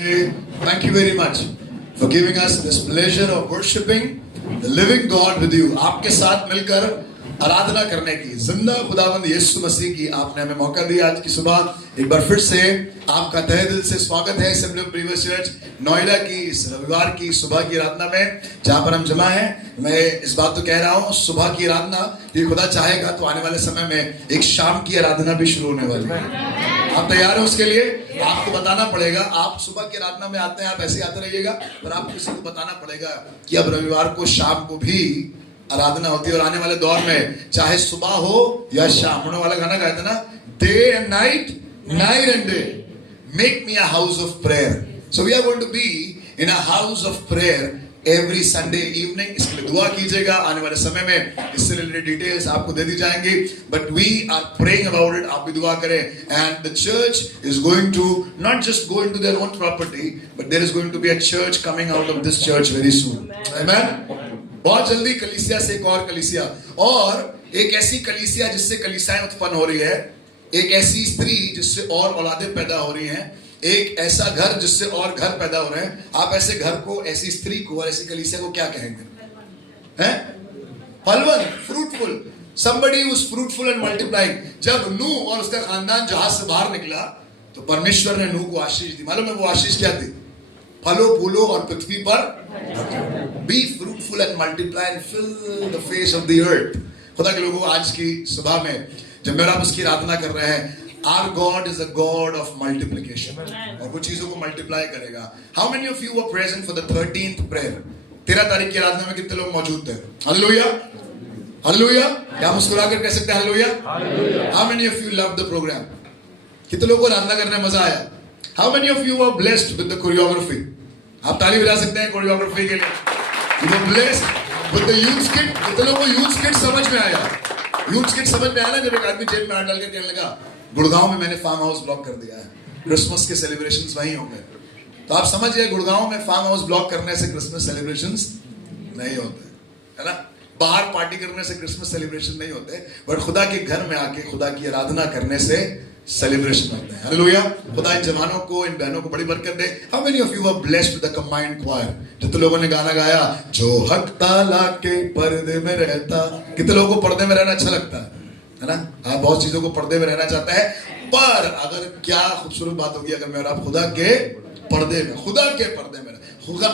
Thank you very much for giving us this pleasure of worshiping the living God with you. आपके साथ मिलकर आराधना करने की जिंदा खुदावंद यीशु मसीह की आपने हमें मौका दिया। आज की सुबह एक बार फिर से आपका तहे दिल से स्वागत है assembly of believers church Noida की इस रविवार की सुबह की आराधना में, जहां पर हम जमा हैं। मैं इस बात तो कह रहा हूं, सुबह की आराधना ये खुदा चाहेगा तो आने वाले समय में एक शाम की आराधना भी शुरू होने वाली है। आप तैयार हो उसके लिए? आपको बताना पड़ेगा। आप सुबह की आराधना में आते हैं, आप ऐसे आते रहिएगा, पर आपको किसी को बताना पड़ेगा कि अब रविवार को शाम को भी आराधना होती है। और आने वाले दौर में चाहे सुबह हो या शाम, होने वाला गाना गाया था ना, day and night, night and day, make me a house of prayer. So we are going to be in a house of prayer every Sunday evening. इसके लिए दुआ कीजिएगा। आने वाले समय में इससे रिलेटेड डिटेल्स आपको दे दी जाएंगी, but we are praying about it. आप भी दुआ करें। And the church is going to not just go into their own property, but there is going to be a church coming out of this church very soon. Amen. बहुत जल्दी कलीसिया से एक और कलीसिया, और एक ऐसी कलीसिया जिससे कलीसियाएं उत्पन्न हो रही है, एक ऐसी स्त्री जिससे और औलादें पैदा हो रही हैं, एक ऐसा घर जिससे और घर पैदा हो रहे हैं। आप ऐसे घर को, ऐसी स्त्री को और ऐसी कलीसिया को क्या कहेंगे? हैं? फलवन, fruitful, somebody who is fruitful and multiplying। जब नूह और उसका खानदान जहाज से बाहर निकला तो परमेश्वर ने नूह को आशीष दी। मालूम है वो आशीष क्या थी? फलो फूलो और पृथ्वी पर be fruitful and multiply and fill the face of the earth. खुदा के लोगों, आज की सुबह में जब मेरा आप उसकी आराधना कर रहे हैं, our God is a God of multiplication, और वो चीजों को मल्टीप्लाई करेगा। How many of you were present for the 13th prayer? 13 तारीख की आराधना में कितने लोग मौजूद थे? Hallelujah, hallelujah. क्या मुस्कुराकर कह सकते हैं hallelujah? How many of you loved the program? कितने लोगों को आराधना करने में मजा आया? How many of you were blessed with the choreography? आप ताली बजा सकते हैं कोरियोग्राफी के लिए। You were blessed with the youth skit। कितने लोगों को youth skit समझ में आया? youth skit समझ में आया ना, जब एक आदमी जेब में हाथ डाल के कहने लगा, गुड़गांव में मैंने फार्म हाउस ब्लॉक कर दिया है, क्रिसमस के सेलिब्रेशंस वहीं होंगे। तो आप समझ गए, गुड़गांव में फार्म हाउस ब्लॉक करने से क्रिसमस सेलिब्रेशंस नहीं होते, है ना। बाहर पार्टी करने से क्रिसमस सेलिब्रेशन नहीं होते, बट खुदा के घर में आके खुदा की आराधना करने से सेलिब्रेशन होते हैं। हालेलुया। खुदा इन जवानों को, इन बहनों को बड़ी बरकत दे। How many of you were blessed with the combined choir? जितने लोगों ने गाना गाया, जो हक ताला के पर्दे में रहता। कितने लोगों को पर्दे में रहना अच्छा लगता है ना? आप बहुत चीजों को पर्दे में रहना चाहता है, पर अगर क्या खूबसूरत बात होगी अगर मैं और आप खुदा के पर्दे में, खुदा के पर्दे में,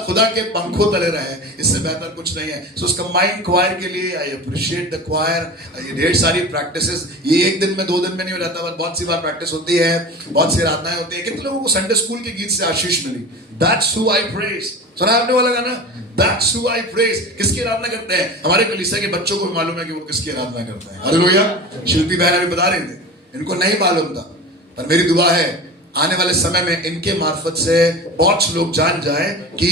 खुदा के पंखों तले रहे, इससे बेहतर कुछ नहीं है। सो उस कंबाइंड क्वायर के लिए आई अप्रिशिएट द क्वायर। ये ढेर सारी प्रैक्टिसेस, ये एक दिन में 2 दिन में नहीं हो जाता, बहुत सी बार प्रैक्टिस होती है, बहुत सी आराधनाएं होती है। कितने लोगों को संडे स्कूल के गीत से आशीष मिली? That's who I praise. सुना आपने वाला गाना? That's who I praise. किसकी आराधना करते हैं? हमारे कलीसिया के बच्चों को भी मालूम है कि वो किसकी आराधना करते हैं। हालेलुया। शिल्पी बहन अभी बता रहे थे, इनको नहीं मालूम था, पर मेरी दुआ है आने वाले समय में इनके मार्फत से बहुत लोग जान जाए कि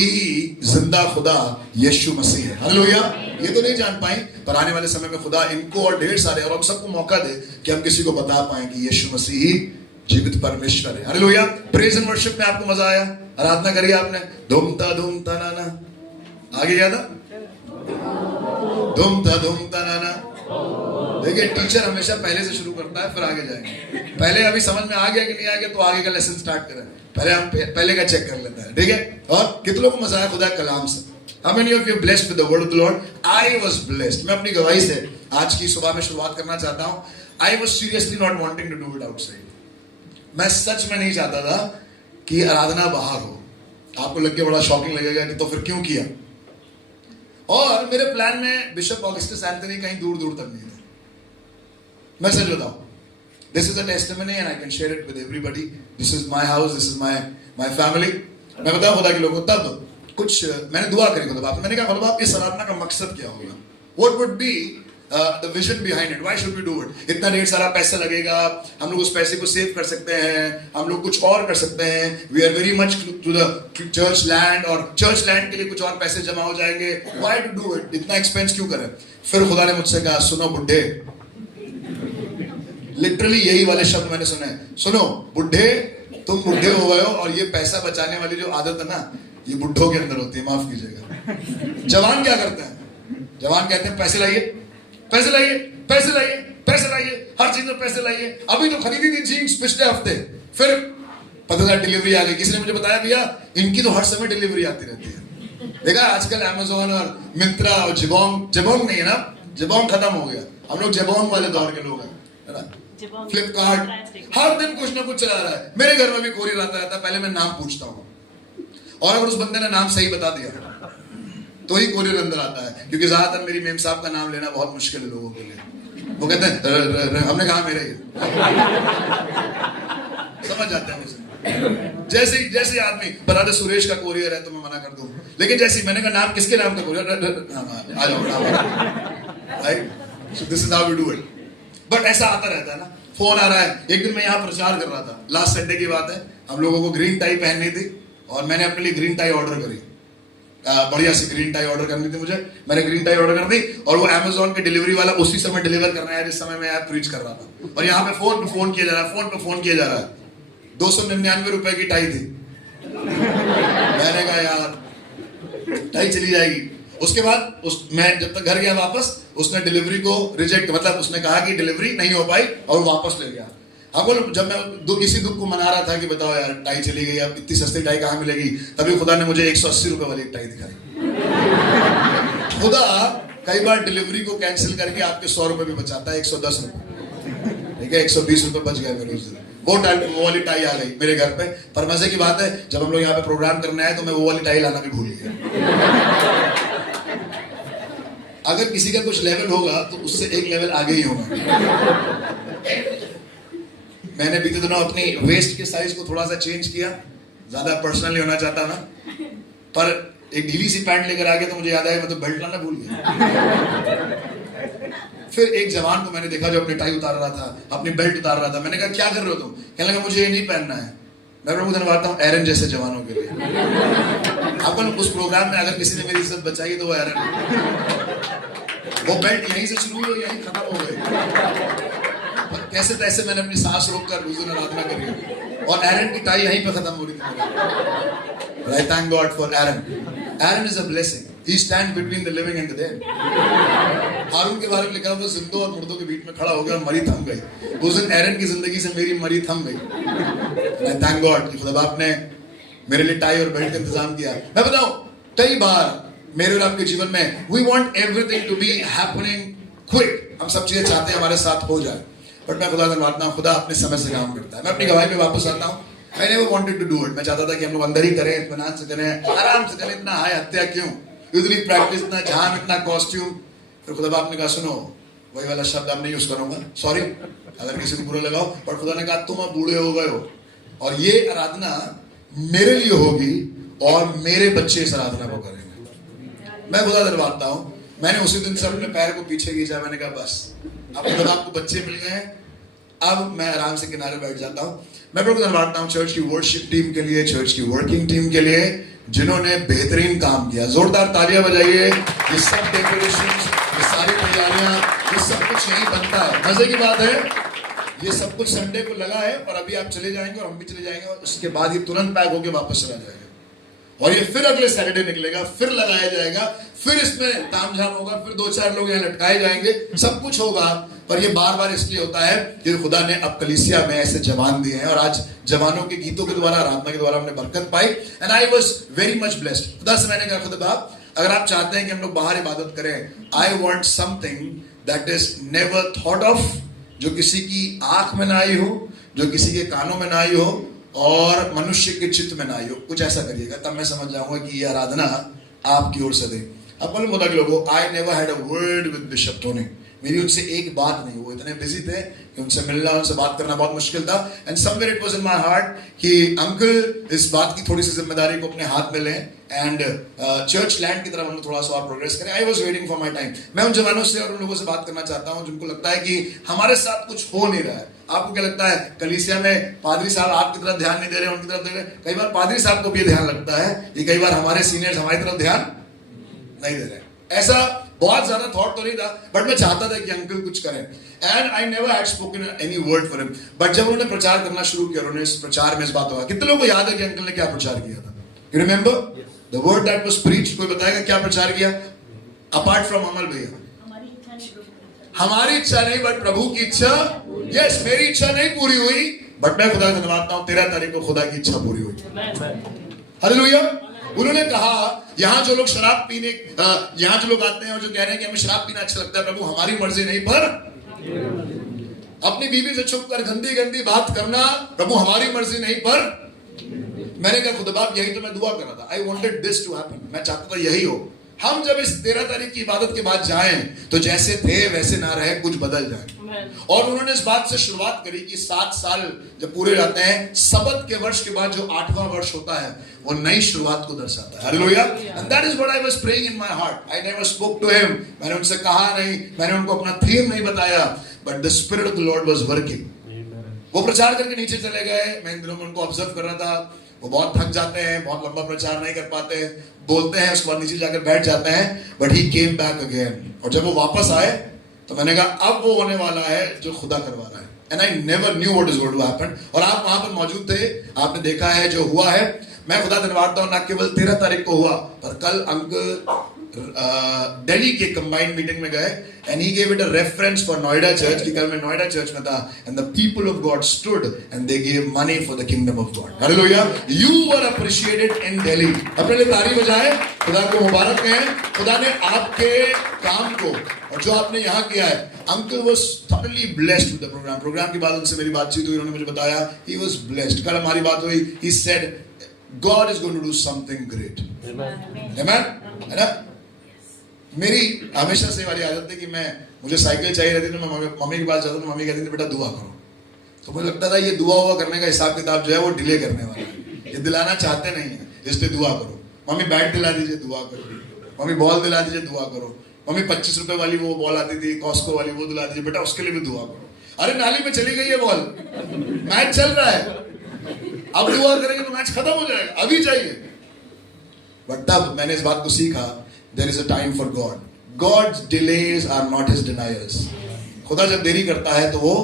जिंदा खुदा यीशु मसीह है। हालेलुया। ये तो नहीं जान पाए, पर आने वाले समय में खुदा इनको और ढेर सारे और हम सबको मौका दे कि हम किसी को बता पाए कि यीशु मसीह ही जीवित परमेश्वर है। हालेलुया। प्रेज एंड वर्शिप में आपको मजा आया? आराधना करी आपने? धूमता नाना, आगे क्या था? धूमता नाना। देखिए, टीचर हमेशा पहले से शुरू करता है, फिर आगे जाएंगे। पहले अभी समझ में आ गया कि नहीं आ गया, तो आगे का लेसन स्टार्ट करें। पहले हम पहले का चेक कर लेते हैं, ठीक है। और कितने लोगों को मजा आया खुदा कलाम से? How many of you blessed with the word of the Lord? I was blessed। मैं अपनी गवाही से आज की सुबह में शुरुआत करना चाहता हूँ। I was seriously not wanting to do it outside। मैं सच में नहीं चाहता था कि आराधना बाहर हो। आपको लग के बड़ा शॉकिंग लगेगा कि तो फिर क्यों किया। और मेरे प्लान में बिशप ऑगस्टस एंथनी कहीं दूर दूर तक नहीं था। मैं सच बताऊं, this is a testimony and I can share it with everybody. This is my house, this is my family. मैं बताऊं खुदा के लोगों, तब कुछ मैंने दुआ करी खुदा बाप, मैंने कहा खुदा बाप, इस आराधना का मकसद क्या होगा? What would be the vision behind it? Why should we do it? इतना ढेर सारा पैसा लगेगा, हम लोग उस पैसे को सेव कर सकते हैं, हम लोग कुछ और कर सकते हैं। We are very much to the church land, और चर्च लैंड के लिए कुछ और पैसे जमा हो जाएंगे। Why to do it? इतना एक्सपेंस क्यों करें? फिर खुदा ने मुझसे कहा, सुनो बुड्ढे, लिटरली यही वाले शब्द मैंने सुने, सुनो बुड्ढे, तुम बुड्ढे हो गए हो, और ये पैसा बचाने वाली जो आदत है ना, ये बुड्ढों के अंदर होती है, माफ कीजिएगा। जवान क्या करते हैं? जवान कहते हैं पैसे लाइए, पैसे लाइए, पैसे लाइए, पैसे लाइए, हर चीज में पैसे लाइए। अभी तो खरीदी थी जीन्स पिछले हफ्ते, फिर पता था डिलीवरी आ गई, किसी ने मुझे बताया भैया इनकी तो हर समय डिलीवरी आती रहती है। देखा आजकल अमेज़न और मिंत्रा और जिबोंग नहीं है ना, जिबोंग खत्म हो गया, हम लोग जिबोंग वाले दौर के लोग हैं, है ना। फ्लिपकार्ट हर दिन कुछ ना कुछ चला रहा है। मेरे घर में भी कोरियर आता रहता है, पहले मैं नाम पूछता हूँ और अगर उस बंदे ने नाम सही बता दिया तो ही कोरियर अंदर आता है, क्योंकि ज्यादातर मेरी मेम साहब का नाम लेना बहुत मुश्किल है लोगों के लिए। वो कहते हैं हमने कहा मेरे ही समझ जाते हैं मुझे। जैसे आदमी बता दे सुरेश का कोरियर है तो मैं मना कर दूं, लेकिन जैसे मैंने कहा नाम किसके नाम का कोरियर, आ जाओ right. So this is how we do it. But ऐसा आता रहता है ना, फोन आ रहा है। एक दिन मैं यहाँ प्रचार कर रहा था, लास्ट संडे की बात है, हम लोगों को ग्रीन टाई पहननी थी और मैंने अपने लिए ग्रीन टाई ऑर्डर करी। बढ़िया सी ग्रीन टाई ऑर्डर करनी थी मुझे, मैंने ग्रीन टाई ऑर्डर कर दी और वो अमेज़न के डिलीवरी वाला उसी समय डिलीवर करना है जिस समय मैं यहाँ प्रीच कर रहा था। और यहाँ पे फोन किया जा रहा है, फोन पे फोन किया जा रहा है। 299 रुपए की टाई थी। मैंने कहा यार टाई चली जाएगी। उसके बाद मैं जब तक घर गया वापस, उसने डिलीवरी को रिजेक्ट, मतलब उसने कहा कि डिलीवरी नहीं हो पाई और वापस ले गया। हाँ बोलो, जब मैं इसी दुख को मना रहा था कि बताओ यार टाई चली गई, अब इतनी सस्ती टाई कहाँ मिलेगी, तभी खुदा ने मुझे 180 रुपए वाली टाई दिखाई। खुदा कई बार डिलीवरी को कैंसिल करके आपके 100 रुपए भी बचाता है, 110 रुपए, ठीक है, 120 रुपए बच गए मेरे उस दिन। वो वाली टाई आ गई मेरे घर पे। पर मजे की बात है, जब हम लोग यहाँ पे प्रोग्राम करने आए तो मैं वो वाली टाई लाना भी भूल गया। अगर किसी का कुछ लेवल होगा तो उससे एक लेवल आगे ही होगा। मैंने बीते दिनों अपनी वेस्ट के साइज को थोड़ा सा चेंज किया, ज्यादा पर्सनली होना चाहता ना, पर एक ढीली सी पैंट लेकर आ गया तो मुझे याद आया मैं तो बेल्ट लाना भूल गया। फिर एक जवान को मैंने देखा जो अपनी टाई उतार रहा था, अपनी बेल्ट उतार रहा था। मैंने कहा क्या कर रहे हो तुम? कहने लगा मुझे ये नहीं पहनना है। मैं प्रभु धन्यवाद हूँ एरन जैसे जवानों के लिए। अपन उस प्रोग्राम में अगर किसी ने मेरी इज्जत बचाई तो वो एरन है। वो बेल्ट यहीं से शुरू हुई यहीं खत्म हो गई। कैसे तैसे मैंने अपनी सांस रोककर उस दिन आराधना करी और एरन की टाई यहीं पे खत्म हो रही थी। I thank God for Aaron. Aaron is a blessing. He stands between the living and the dead. हारून के बारे में लिखा हुआ जिंदों और मुर्दों के बीच में खड़ा हो गया और मरी थम गई। उस दिन एरन की जिंदगी से मेरी मरी थम गई। I thank God कि खुदा बाप ने मेरे लिए टाई और बेल्ट का इंतजाम किया। मैं बताऊं, कई बार मेरे और आपके जीवन में we want everything to be happening quick. हम सब चीजें चाहते हैं हमारे साथ हो जाए, बट मैं खुदा धन्यवाद हूं, खुदा अपने समय से काम करता है। मैं अपनी गवाही पे वापस आता हूं। I never wanted to do it. मैं चाहता था कि हम लोग अंदर ही करें, इत्मीनान से करें, आराम से करें। इतना हाय हत्या क्यों, इतनी प्रैक्टिस, इतना झाम, इतना कॉस्ट्यूम। फिर खुदा बाप ने कहा सुनो, वही वाला शब्द आप नहीं यूज करूंगा, सॉरी अगर किसी को बुरा लगाओ, पर खुदा ने कहा तुम अब बूढ़े हो गए हो और ये आराधना मेरे लिए होगी और मेरे बच्चे इस आराधना को करेंगे। मैं खुदा धन्यवाद हूं। मैंने उसी दिन से अपने पैर को पीछे खींचा। मैंने कहा बस अब खुदा आपको बच्चे मिल गए हैं, अब मैं आराम से किनारे बैठ जाता हूं। मैं प्रभु धन्यवाद हूं चर्च की वर्शिप टीम के लिए, चर्च की वर्किंग टीम के लिए, जिन्होंने बेहतरीन काम किया। जोरदार तालियां बजाइए। ये सब डेकोरेशंस, ये सारी तैयारियां, ये सब कुछ यहीं बनता है। मजे की बात है, ये सब कुछ संडे को लगा है और अभी आप चले जाएंगे और हम भी चले जाएंगे और उसके बाद ये तुरंत पैक होकर वापस चला जाएगा और ये फिर अगले सैटरडे निकलेगा, फिर लगाया जाएगा, फिर इसमें तामझाम होगा, फिर 2-4 लोग यहाँ लटकाए जाएंगे, सब कुछ होगा। पर ये बार बार इसलिए होता है कि खुदा ने अब कलीसिया में ऐसे जवान दिए हैं और आज जवानों के गीतों के द्वारा, आराधना के द्वारा हमने बरकत पाई। And I was very much blessed. खुदा से मैंने कहा खुदा बाप अगर आप चाहते हैं कि हम लोग बाहर इबादत करें, I want something that is never thought of, जो किसी की आंख में ना आई हो, जो किसी के कानों में ना आई हो और मनुष्य के चित्त में ना आई हो। कुछ ऐसा करिएगा, तब मैं समझ जाऊंगा कि ये आराधना आपकी ओर से दे। अब बोलो बोला कि लोगों, I never had a word with bishop Tony. मेरी उनसे एक बात नहीं, वो इतने बिजी थे कि उनसे मिलना, उनसे बात करना बहुत मुश्किल था। And somewhere it was in my heart कि अंकल इस बात की थोड़ी सी जिम्मेदारी को अपने हाथ में लें एंड चर्च लैंड की तरफ हम थोड़ा सा और प्रोग्रेस करें। I was waiting for my time. मैं उन जवानों से और उन लोगों से बात करना चाहता हूं जिनको लगता है कि हमारे साथ कुछ हो नहीं रहा है। आपको क्या लगता है कलीसिया में पादरी साहब आपकी तरफ ध्यान नहीं दे रहे, उनकी तरफ दे रहे? कई बार पादरी साहब को भी ध्यान लगता है कि कई बार हमारे सीनियर्स हमारी तरफ ध्यान नहीं दे रहे। ऐसा बहुत ज्यादा थॉट तो नहीं था, बट मैं चाहता था कि अंकल कुछ करें। And I never had spoken any word for him. But जब उन्होंने प्रचार करना शुरू किया, उन्होंने इस प्रचार में इस बात हुआ। कितने लोगों को याद है कि अंकल ने क्या प्रचार किया था? You remember the word that was preached? कोई बताएगा क्या प्रचार किया अपार्ट फ्रॉम अमल भैया? हमारी इच्छा नहीं बट प्रभु की इच्छा। यस, मेरी इच्छा नहीं पूरी हुई बट मैं खुदा का धन्यवाद करता हूं 13 तारीख को खुदा की इच्छा पूरी हुई। हालेलुया। उन्होंने कहा यहाँ जो लोग शराब पीने यहाँ जो लोग आते हैं और जो कह रहे हैं कि हमें शराब पीना अच्छा लगता है, प्रभु हमारी मर्जी नहीं पर अपनी बीवी से छुप कर गंदी गंदी बात करना, प्रभु हमारी मर्जी नहीं पर। मैंने कहा खुदा बाप यही तो मैं दुआ कर रहा था, I wanted this to happen, मैं चाहता था यही हो। हम जब इस 13 तारीख की इबादत के बाद जाएं तो जैसे थे वैसे ना रहे, कुछ बदल जाए। और उन्होंने इस बात से शुरुआत करी कि 7 साल जब पूरे रहते हैं, सबत के वर्ष के बाद जो 8वां वर्ष होता है वो नई शुरुआत को दर्शाता है। Hallelujah. And that is what I was praying in my heart. I never spoke to him, मैंने उनसे कहा नहीं, मैंने उनको अपना थीम नहीं बताया, but the spirit of the Lord was working. वो प्रचार करके नीचे चले गए, मैं इन दिनों में उनको ऑब्जर्व कर रहा था। वो बहुत थक जाते हैं, बहुत लंबा प्रचार नहीं कर पाते, बोलते हैं उसके बाद नीचे जाकर बैठ जाते हैं, but he came back again. और जब वो वापस आए तो मैंने कहा अब वो होने वाला है जो खुदा करवा रहा है। And I never knew what is going to happen. और आप वहां पर मौजूद थे, आपने देखा है जो हुआ है। मैं खुदा धन्यवाद हूं, ना केवल 13 तारीख को हुआ, पर कल अंकल दिल्ली के कंबाइंड मीटिंग में गए and he gave it a reference for Noida church कि कल मैं नोएडा चर्च में था and the people of God stood and they give money for the kingdom of God. Hallelujah. You were appreciated in Delhi. अपने लिए ताली बजाएं, खुदा को मुबारक कहें। खुदा ने आपके काम को और जो आपने यहाँ किया है, uncle was totally blessed with the program. Program के बाद उनसे मेरी बातचीत हुई, उन्होंने मुझे बताया ही वाज ब्लेस्ड। कल हमारी बात हुई, he said God is going to do something great. Amen. है ना। मेरी हमेशा से वाली आदत है कि मुझे साइकिल चाहिए रहती, तो मैं मम्मी के पास जाता तो मम्मी कहती थी बेटा दुआ करो। तो मुझे लगता था ये दुआ हुआ करने का हिसाब किताब जो है वो डिले करने वाला है, ये दिलाना चाहते नहीं है, इसलिए दुआ करो। मम्मी बैट दिला दीजिए, दुआ करो। मम्मी बॉल दिला दीजिए, दुआ करो। मम्मी 25 रुपए वाली वो बॉल आती थी कॉस्को वाली, वो दिला दीजिए बेटा, उसके लिए भी दुआ करो। अरे नाली में चली गई है बॉल, मैच चल रहा है, अब दुआ करेंगे तो मैच खत्म हो जाएगा, अभी चाहिए। बट तब मैंने इस बात को सीखा, there is a time for God. God's delays are not his denials. खुदा जब देरी करता है तो वो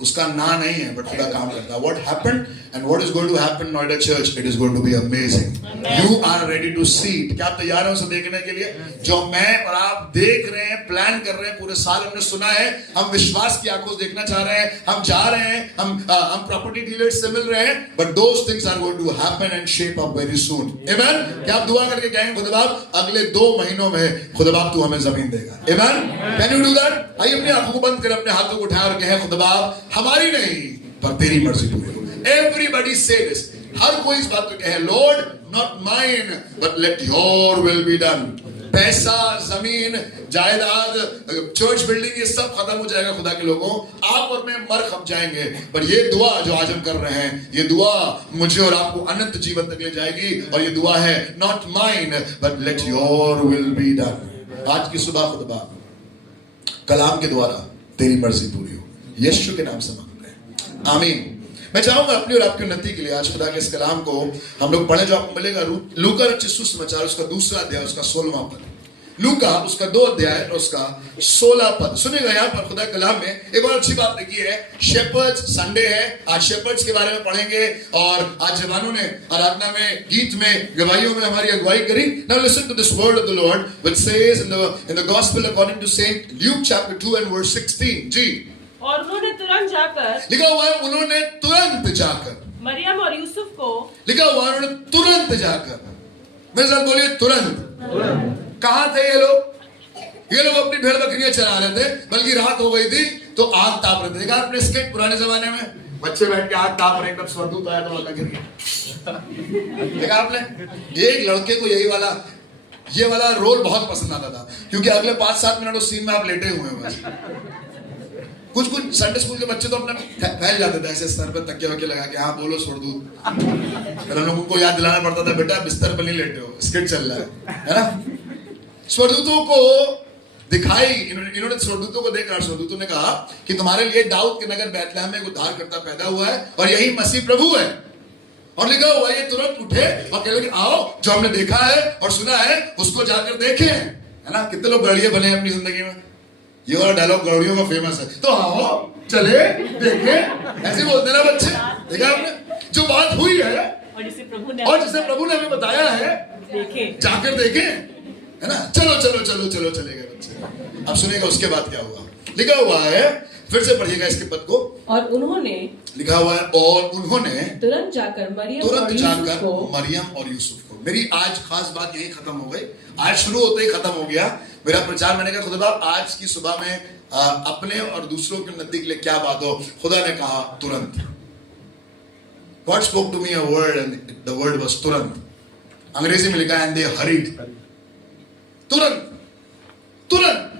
उसका ना नहीं है, बट खुदा काम करता है। What happened and what is going to happen Noida Church, it is going to be amazing. You are ready to see it. क्या आप तैयार हैं उसे देखने के लिए? जो मैं और आप देख रहे हैं, प्लान कर रहे हैं, पूरे साल हमने सुना है, हम विश्वास की आंखों से देखना चाह रहे हैं, हम जा रहे हैं, हम प्रॉपर्टी डीलर्स से मिल रहे हैं, but those things are going to happen and shape up very soon. Amen? क्या आप दुआ करके कहेंगे खुदा बाप अगले 2 महीनों में खुदा बाप तू हमें जमीन देगा? Amen? Can you do that? आइए अपनी आंखों को बंद कर अपने हाथों को उठाएं और कहें खुदा बाप हमारी नहीं पर तेरी मर्जी पूरी हो। Everybody say this. हर कोई इस बात को कहे, Lord, not mine, but let your will be done. पैसा, जमीन, जायदाद, चर्च बिल्डिंग, ये सब खत्म हो जाएगा खुदा के लोगों, आप और मैं मर खप जाएंगे, पर ये दुआ जो आज हम कर रहे हैं, ये दुआ मुझे और आपको अनंत जीवन तक ले जाएगी। और ये दुआ है not mine, but let your will be done. आज की सुबह खुदा कलाम के द्वारा तेरी मर्जी पूरी हो, यीशु के नाम से मांगते हैं, आमीन। मैं चाहूंगा अपनी और आपकी उन्नति के लिए आज खुदा के इस कलाम को हम लोग पढ़े, जो आपको मिलेगा लूका रचित सुसमाचार उसका 2रा अध्याय उसका 16वां पद। लूका उसका 2 अध्याय और उसका 16 पद सुनेगा। यहाँ पर खुदा कलाम में एक और अच्छी बात देखी है, शेपर्ड्स संडे है, आज शेपर्ड्स के बारे में पढ़ेंगे। और आज जवानों ने आराधना में, गीत में, गवाहियों में हमारी अगुवाई करी। Now listen to this word of the Lord which says in the gospel according to Saint Luke chapter 2 and verse 16. जी। और उन्होंने तुरंत जाकर, लिखा हुआ है उन्होंने तुरंत जाकर, मरियम और यूसुफ को, लिखा हुआ है उन्होंने तुरंत जाकर, मेरे साथ बोलिए तुरंत। कहां थे ये लोग? ये लोग अपनी भेड़ बकरियां चरा रहे थे, बल्कि रात हो गई थी तो आग ताप रहे थे। देखा आपने स्केट पुराने जमाने में बच्चे बैठ के आग ताप रहे, एकदम स्वर्गदूत आया तो लगा गिर गया। देखा आपने? एक लड़के को ये वाला रोल बहुत पसंद आता था, क्योंकि अगले 5-7 मिनट उस सीन में आप लेटे हुए हैं बस। कुछ संडे स्कूल के बच्चे तो अपना फैल जाते थे ऐसे सर पे तकिया वकिया लगा के, हाँ बोलो स्वर्गदूत। फिर हम लोगों को याद दिलाना पड़ता था, बेटा बिस्तर पर नहीं लेटे हो, स्किट चल रहा है ना। स्वर्गदूतों को दिखाई, इन्होंने स्वर्गदूतों को देखकर स्वर्गदूतों ने कहा कि तुम्हारे लिए दाऊद के नगर बैतलहम में एक उद्धारकर्ता पैदा हुआ है और यही मसीह प्रभु है। और लिखा हुआ है ये तुरंत उठे और कह लगे आओ जो हमने देखा है और सुना है उसको जाकर देखें। है ना, कितने लोग गड़िए बने हैं अपनी जिंदगी में, ये वाला डायलॉग गौड़ियों का फेमस है, तो आओ चले देखें, ऐसे बोलते ना बच्चे। देखा आपने, जो बात हुई है और जिसे प्रभु ने हमें बताया है, देखें, जाकर देखें। है ना, चलो चले गए बच्चे। अब सुनिएगा उसके बाद क्या हुआ। लिखा हुआ है फिर से पढ़िएगा इसके पद को। और उन्होंने, लिखा हुआ है, और उन्होंने तुरंत जाकर मरियम और यूसुफ को। मेरी आज खास बात यही खत्म हो गई, आज शुरू होते ही खत्म हो गया मेरा प्रचार। मैंने कहा खुदा बाप आज की सुबह में अपने और दूसरों के उन्नति के लिए क्या बात हो। खुदा ने कहा तुरंत। God spoke to me a word and the word was तुरंत। अंग्रेजी में लिखा है and they hurried। तुरंत, तुरंत।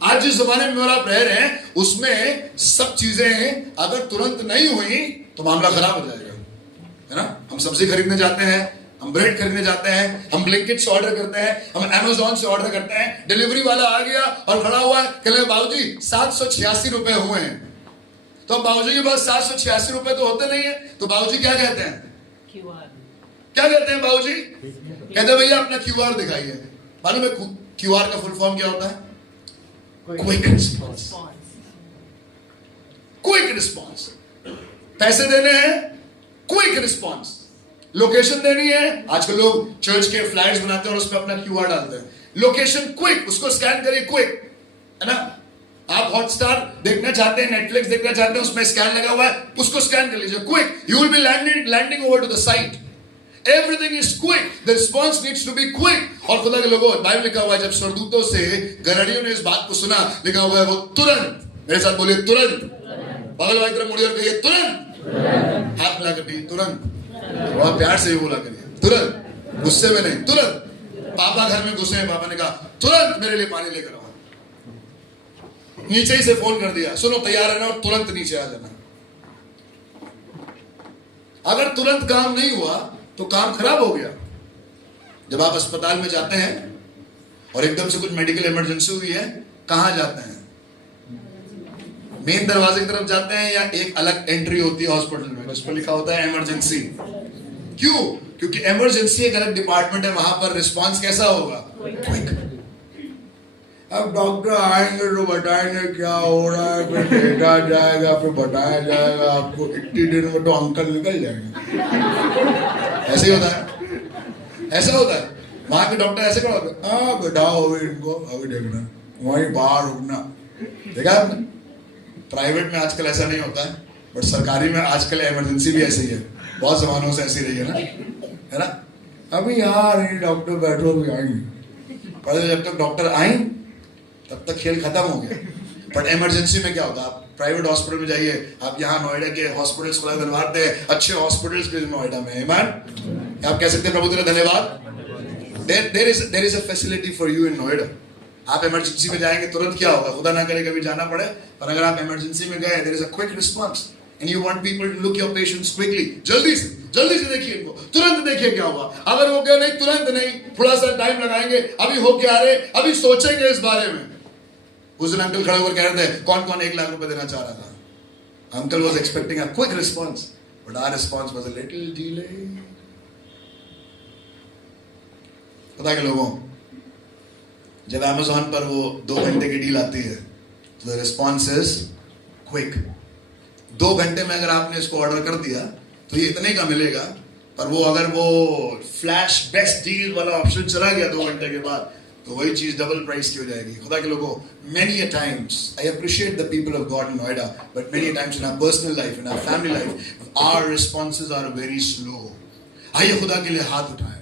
आज जिस जमाने में आप रह रहे हैं उसमें सब चीजें अगर तुरंत नहीं हुई तो मामला खराब हो जाएगा, है ना। हम सब्जी खरीदने जाते हैं, हम ब्रेड खरीदने जाते हैं, हम ब्लिंकिट से ऑर्डर करते हैं, हम अमेज़न से ऑर्डर करते हैं। डिलीवरी वाला आ गया और खड़ा हुआ है, कहले बाबूजी 786 रुपए हुए हैं। तो बाबूजी के पास 786 रुपए तो होते नहीं है, तो बाबूजी क्या कहते हैं? QR। क्या कहते हैं बाबूजी? कहते भैया अपना QR दिखाइए। मालूम है QR का फुल फॉर्म क्या होता है? Quick response. Quick response. पैसे देने हैं, क्विक रिस्पॉन्स। लोकेशन देनी है, आजकल लोग चर्च के फ्लायर्स बनाते हैं और उस पर अपना QR डालते हैं। लोकेशन क्विक, उसको स्कैन करिए, क्विक, है ना। आप हॉटस्टार देखना चाहते हैं, नेटफ्लिक्स देखना चाहते हैं, उसमें स्कैन लगा हुआ है, उसको स्कैन कर लीजिए, quick. You will be landing over to the site. Everything is quick, the response needs to be quick. और खुदा के लोगों, बाइबल लिखा हुआ है, जब स्वर्गदूतों से गदरियों ने इस बात को सुना, लिखा हुआ है वो तुरंत, मेरे साथ बोलिए तुरंत, बगल वाली तरफ मुड़िए और कहिए तुरंत, हाथ मिला कर कहिए तुरंत, बहुत प्यार से ही बोला करिए तुरंत, गुस्से में नहीं, तुरंत। पापा घर में घुसे हैं, पापा ने कहा तुरंत मेरे लिए पानी लेकर आओ। नीचे ही से फोन कर दिया, सुनो तैयार है ना, और तुरंत नीचे आ जाना। अगर तुरंत काम नहीं हुआ तो काम खराब हो गया। जब आप अस्पताल में जाते हैं और एकदम से कुछ मेडिकल इमरजेंसी हुई है, कहां जाते हैं? मेन दरवाजे की तरफ जाते हैं या एक अलग एंट्री होती है हॉस्पिटल में, उस पर लिखा होता है इमरजेंसी। क्यों? क्योंकि इमरजेंसी एक अलग डिपार्टमेंट है, वहां पर रिस्पांस कैसा होगा? क्विक। अब डॉक्टर आएंगे तो बताएंगे क्या हो रहा है, फिर देखा जाएगा, फिर बताया जाएगा आपको। इतनी देर में तो अंकल निकल जाएंगे। ऐसे ही होता है, ऐसा होता है। वहां के डॉक्टर ऐसे करो, हाँ बैठाओ अभी इनको, अभी देखना, वहीं बाहर रुकना। देखा आपने? प्राइवेट में आजकल ऐसा नहीं होता है, बट सरकारी में आजकल इमरजेंसी भी ऐसी है, बहुत जमानों से ऐसी रही है ना, है ना। अभी यहाँ नहीं डॉक्टर, बैठो अभी आएंगे। पहले जब तक डॉक्टर आए तब तक खेल खत्म हो गया। बट इमरजेंसी में क्या होता है? आप प्राइवेट हॉस्पिटल में जाइए, आप यहाँ नोएडा के हॉस्पिटल्स को धन्यवाद दें, अच्छे हॉस्पिटल्स के नोएडा में, ईमान आप कह सकते हैं प्रभु तेरा धन्यवाद। There is a facility for you in Noida. आप इमरजेंसी में जाएंगे, तुरंत क्या होगा? खुदा ना करे कभी जाना पड़े, पर अगर आप इमरजेंसी में गए, there is a quick response and you want people to look your patients quickly. जल्दी से देखिए इनको, तुरंत देखिए क्या हुआ। अगर वो कहे नहीं तुरंत नहीं, थोड़ा सा टाइम लगाएंगे, अभी हो क्या रहे, अभी सोचेंगे इस बारे में। उस दिन अंकल खड़े होकर कह रहे थे, कौन कौन 1 लाख रुपए देना चाह रहा था? Uncle was expecting a quick response, but our response was a little delay. पता के लोगों, जब अमेज़न पर वो 2 घंटे की डील आती है तो द रिस्पांस इज क्विक। 2 घंटे में अगर आपने इसको ऑर्डर कर दिया तो ये इतने का मिलेगा, पर वो अगर वो फ्लैश बेस्ट डील वाला ऑप्शन चला गया 2 घंटे के बाद, तो वही चीज डबल प्राइस की हो जाएगी। खुदा के लोगों, many a times I appreciate the people of God in Noida, but many a times in our personal life, in our family life, our responses are very slow. आइए खुदा के लिए हाथ उठाएं।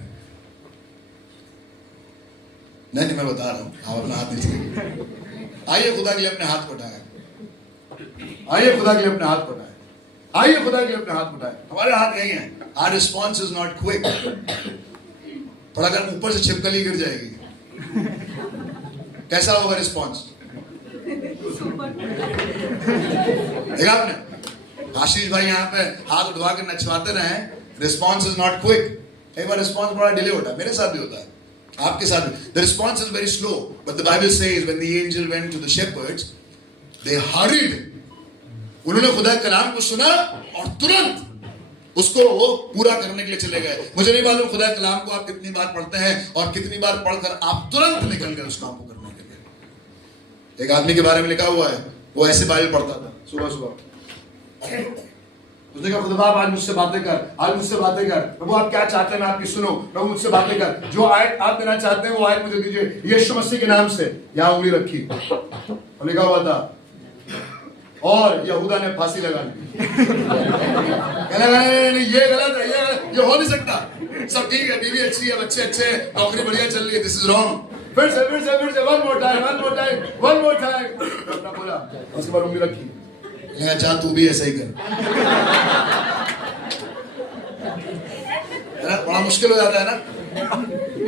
नहीं मैं बता रहा हूं, आप अपना हाथ नीचे, आइए खुदा के लिए अपने हाथ को उठाएं। आइए खुदा के लिए अपने हाथ को उठाएं। आइए खुदा के लिए अपने हाथ को उठाएं। हमारे हाथ यही हैं। Our response is not quick. पर अगर ऊपर से छिपकली गिर जाएगी, कैसा होगा रिस्पॉन्स? देखा आपने? आशीष भाई यहाँ पे हाथ उठवा के नचवाते रहे, रिस्पॉन्स इज नॉट क्विक। कई बार रिस्पॉन्स बड़ा डिले होता है, मेरे साथ भी होता है, आपके साथ भी। The response is very slow, but the Bible says when the angel went to the shepherds, they hurried. उन्होंने खुदा के कलाम को सुना और तुरंत उसको वो पूरा करने के लिए चले गए। मुझे नहीं मालूम खुदा के कलाम को आप कितनी बार पढ़ते हैं और कितनी बार पढ़कर आप तुरंत निकल गए उस काम को करने के लिए। एक आदमी के बारे में लिखा हुआ है, वो ऐसे बाइबल पढ़ता था सुबह सुबह। उसने कहा खुदा बाप आज मुझसे बातें कर, आज मुझसे बातें कर। प्रभु आप क्या चाहते हैं मैं आपकी सुनो, प्रभु मुझसे बातें कर, जो आयत आप देना चाहते हैं वो आयत मुझे दीजिए यीशु मसीह के नाम से। यहाँ उंगली रखी और लिखा हुआ था और यहूदा ने फांसी लगा ली। कहने लगा नहीं ये गलत है, ये हो नहीं सकता, सब ठीक है, बीवी अच्छी है, बच्चे अच्छे हैं, नौकरी बढ़िया चल रही है, दिस इज रॉन्ग। फिर से वन मोर टाइम अपना बोला, उसके बाद उंगली रखी, जा तू भी ऐसा ही कर। बड़ा मुश्किल हो जाता है ना,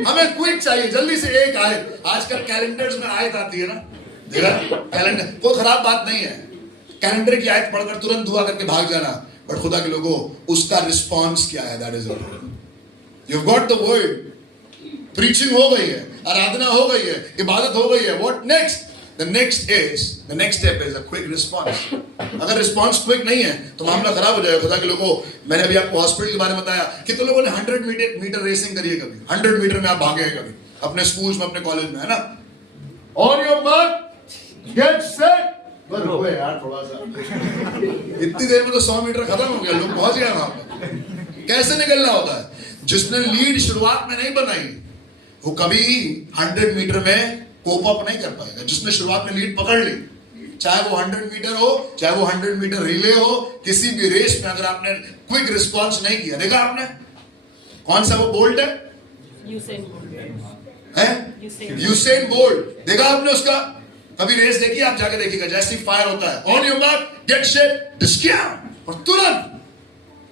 हमें क्विक चाहिए, जल्दी से एक आयत। आजकल कैलेंडर्स में आयत आती है ना, देखा कैलेंडर कोई खराब बात नहीं है, कैलेंडर की आयत पढ़कर तुरंत दुआ करके भाग जाना, बट खुदा के लोगों उसका रिस्पॉन्स क्या है, that is important. You have got the word, preaching हो गई है, आराधना हो गई है, इबादत हो गई है, what next? The next step is a quick response. अगर रिस्पॉन्स क्विक नहीं है तो मामला खराब हो जाएगा। खुदा के लोगों, मैंने अभी आपको हॉस्पिटल के बारे में बताया, कितने लोगों ने 100 मीटर रेसिंग करी है कभी? 100 मीटर में आप भागे हैं कभी अपने स्कूल्स में, अपने कॉलेज में, है ना? On your mark, get set. बस हो गया यार थोड़ा सा, इतनी देर में तो 100 मीटर खत्म हो गया, लोग पहुंच गए वहां पर। कैसे निकलना होता है? जिसने लीड शुरुआत में नहीं बनाई वो कभी 100 मीटर में कोप अप नहीं कर पाएगा। जिसने शुरुआत में लीड पकड़ ली, चाहे वो 100 मीटर हो, चाहे वो 100 मीटर रिले हो, किसी भी रेस में अगर आपने क्विक रिस्पॉन्स नहीं किया, देखा आपने कौन सा वो बोल्ट है, यूसेन बोल्ट, देखा आपने उसका कभी रेस देखी? आप जाके देखिएगा, जैसे ही फायर होता है, on your mark get set डिस्कैम, और तुरंत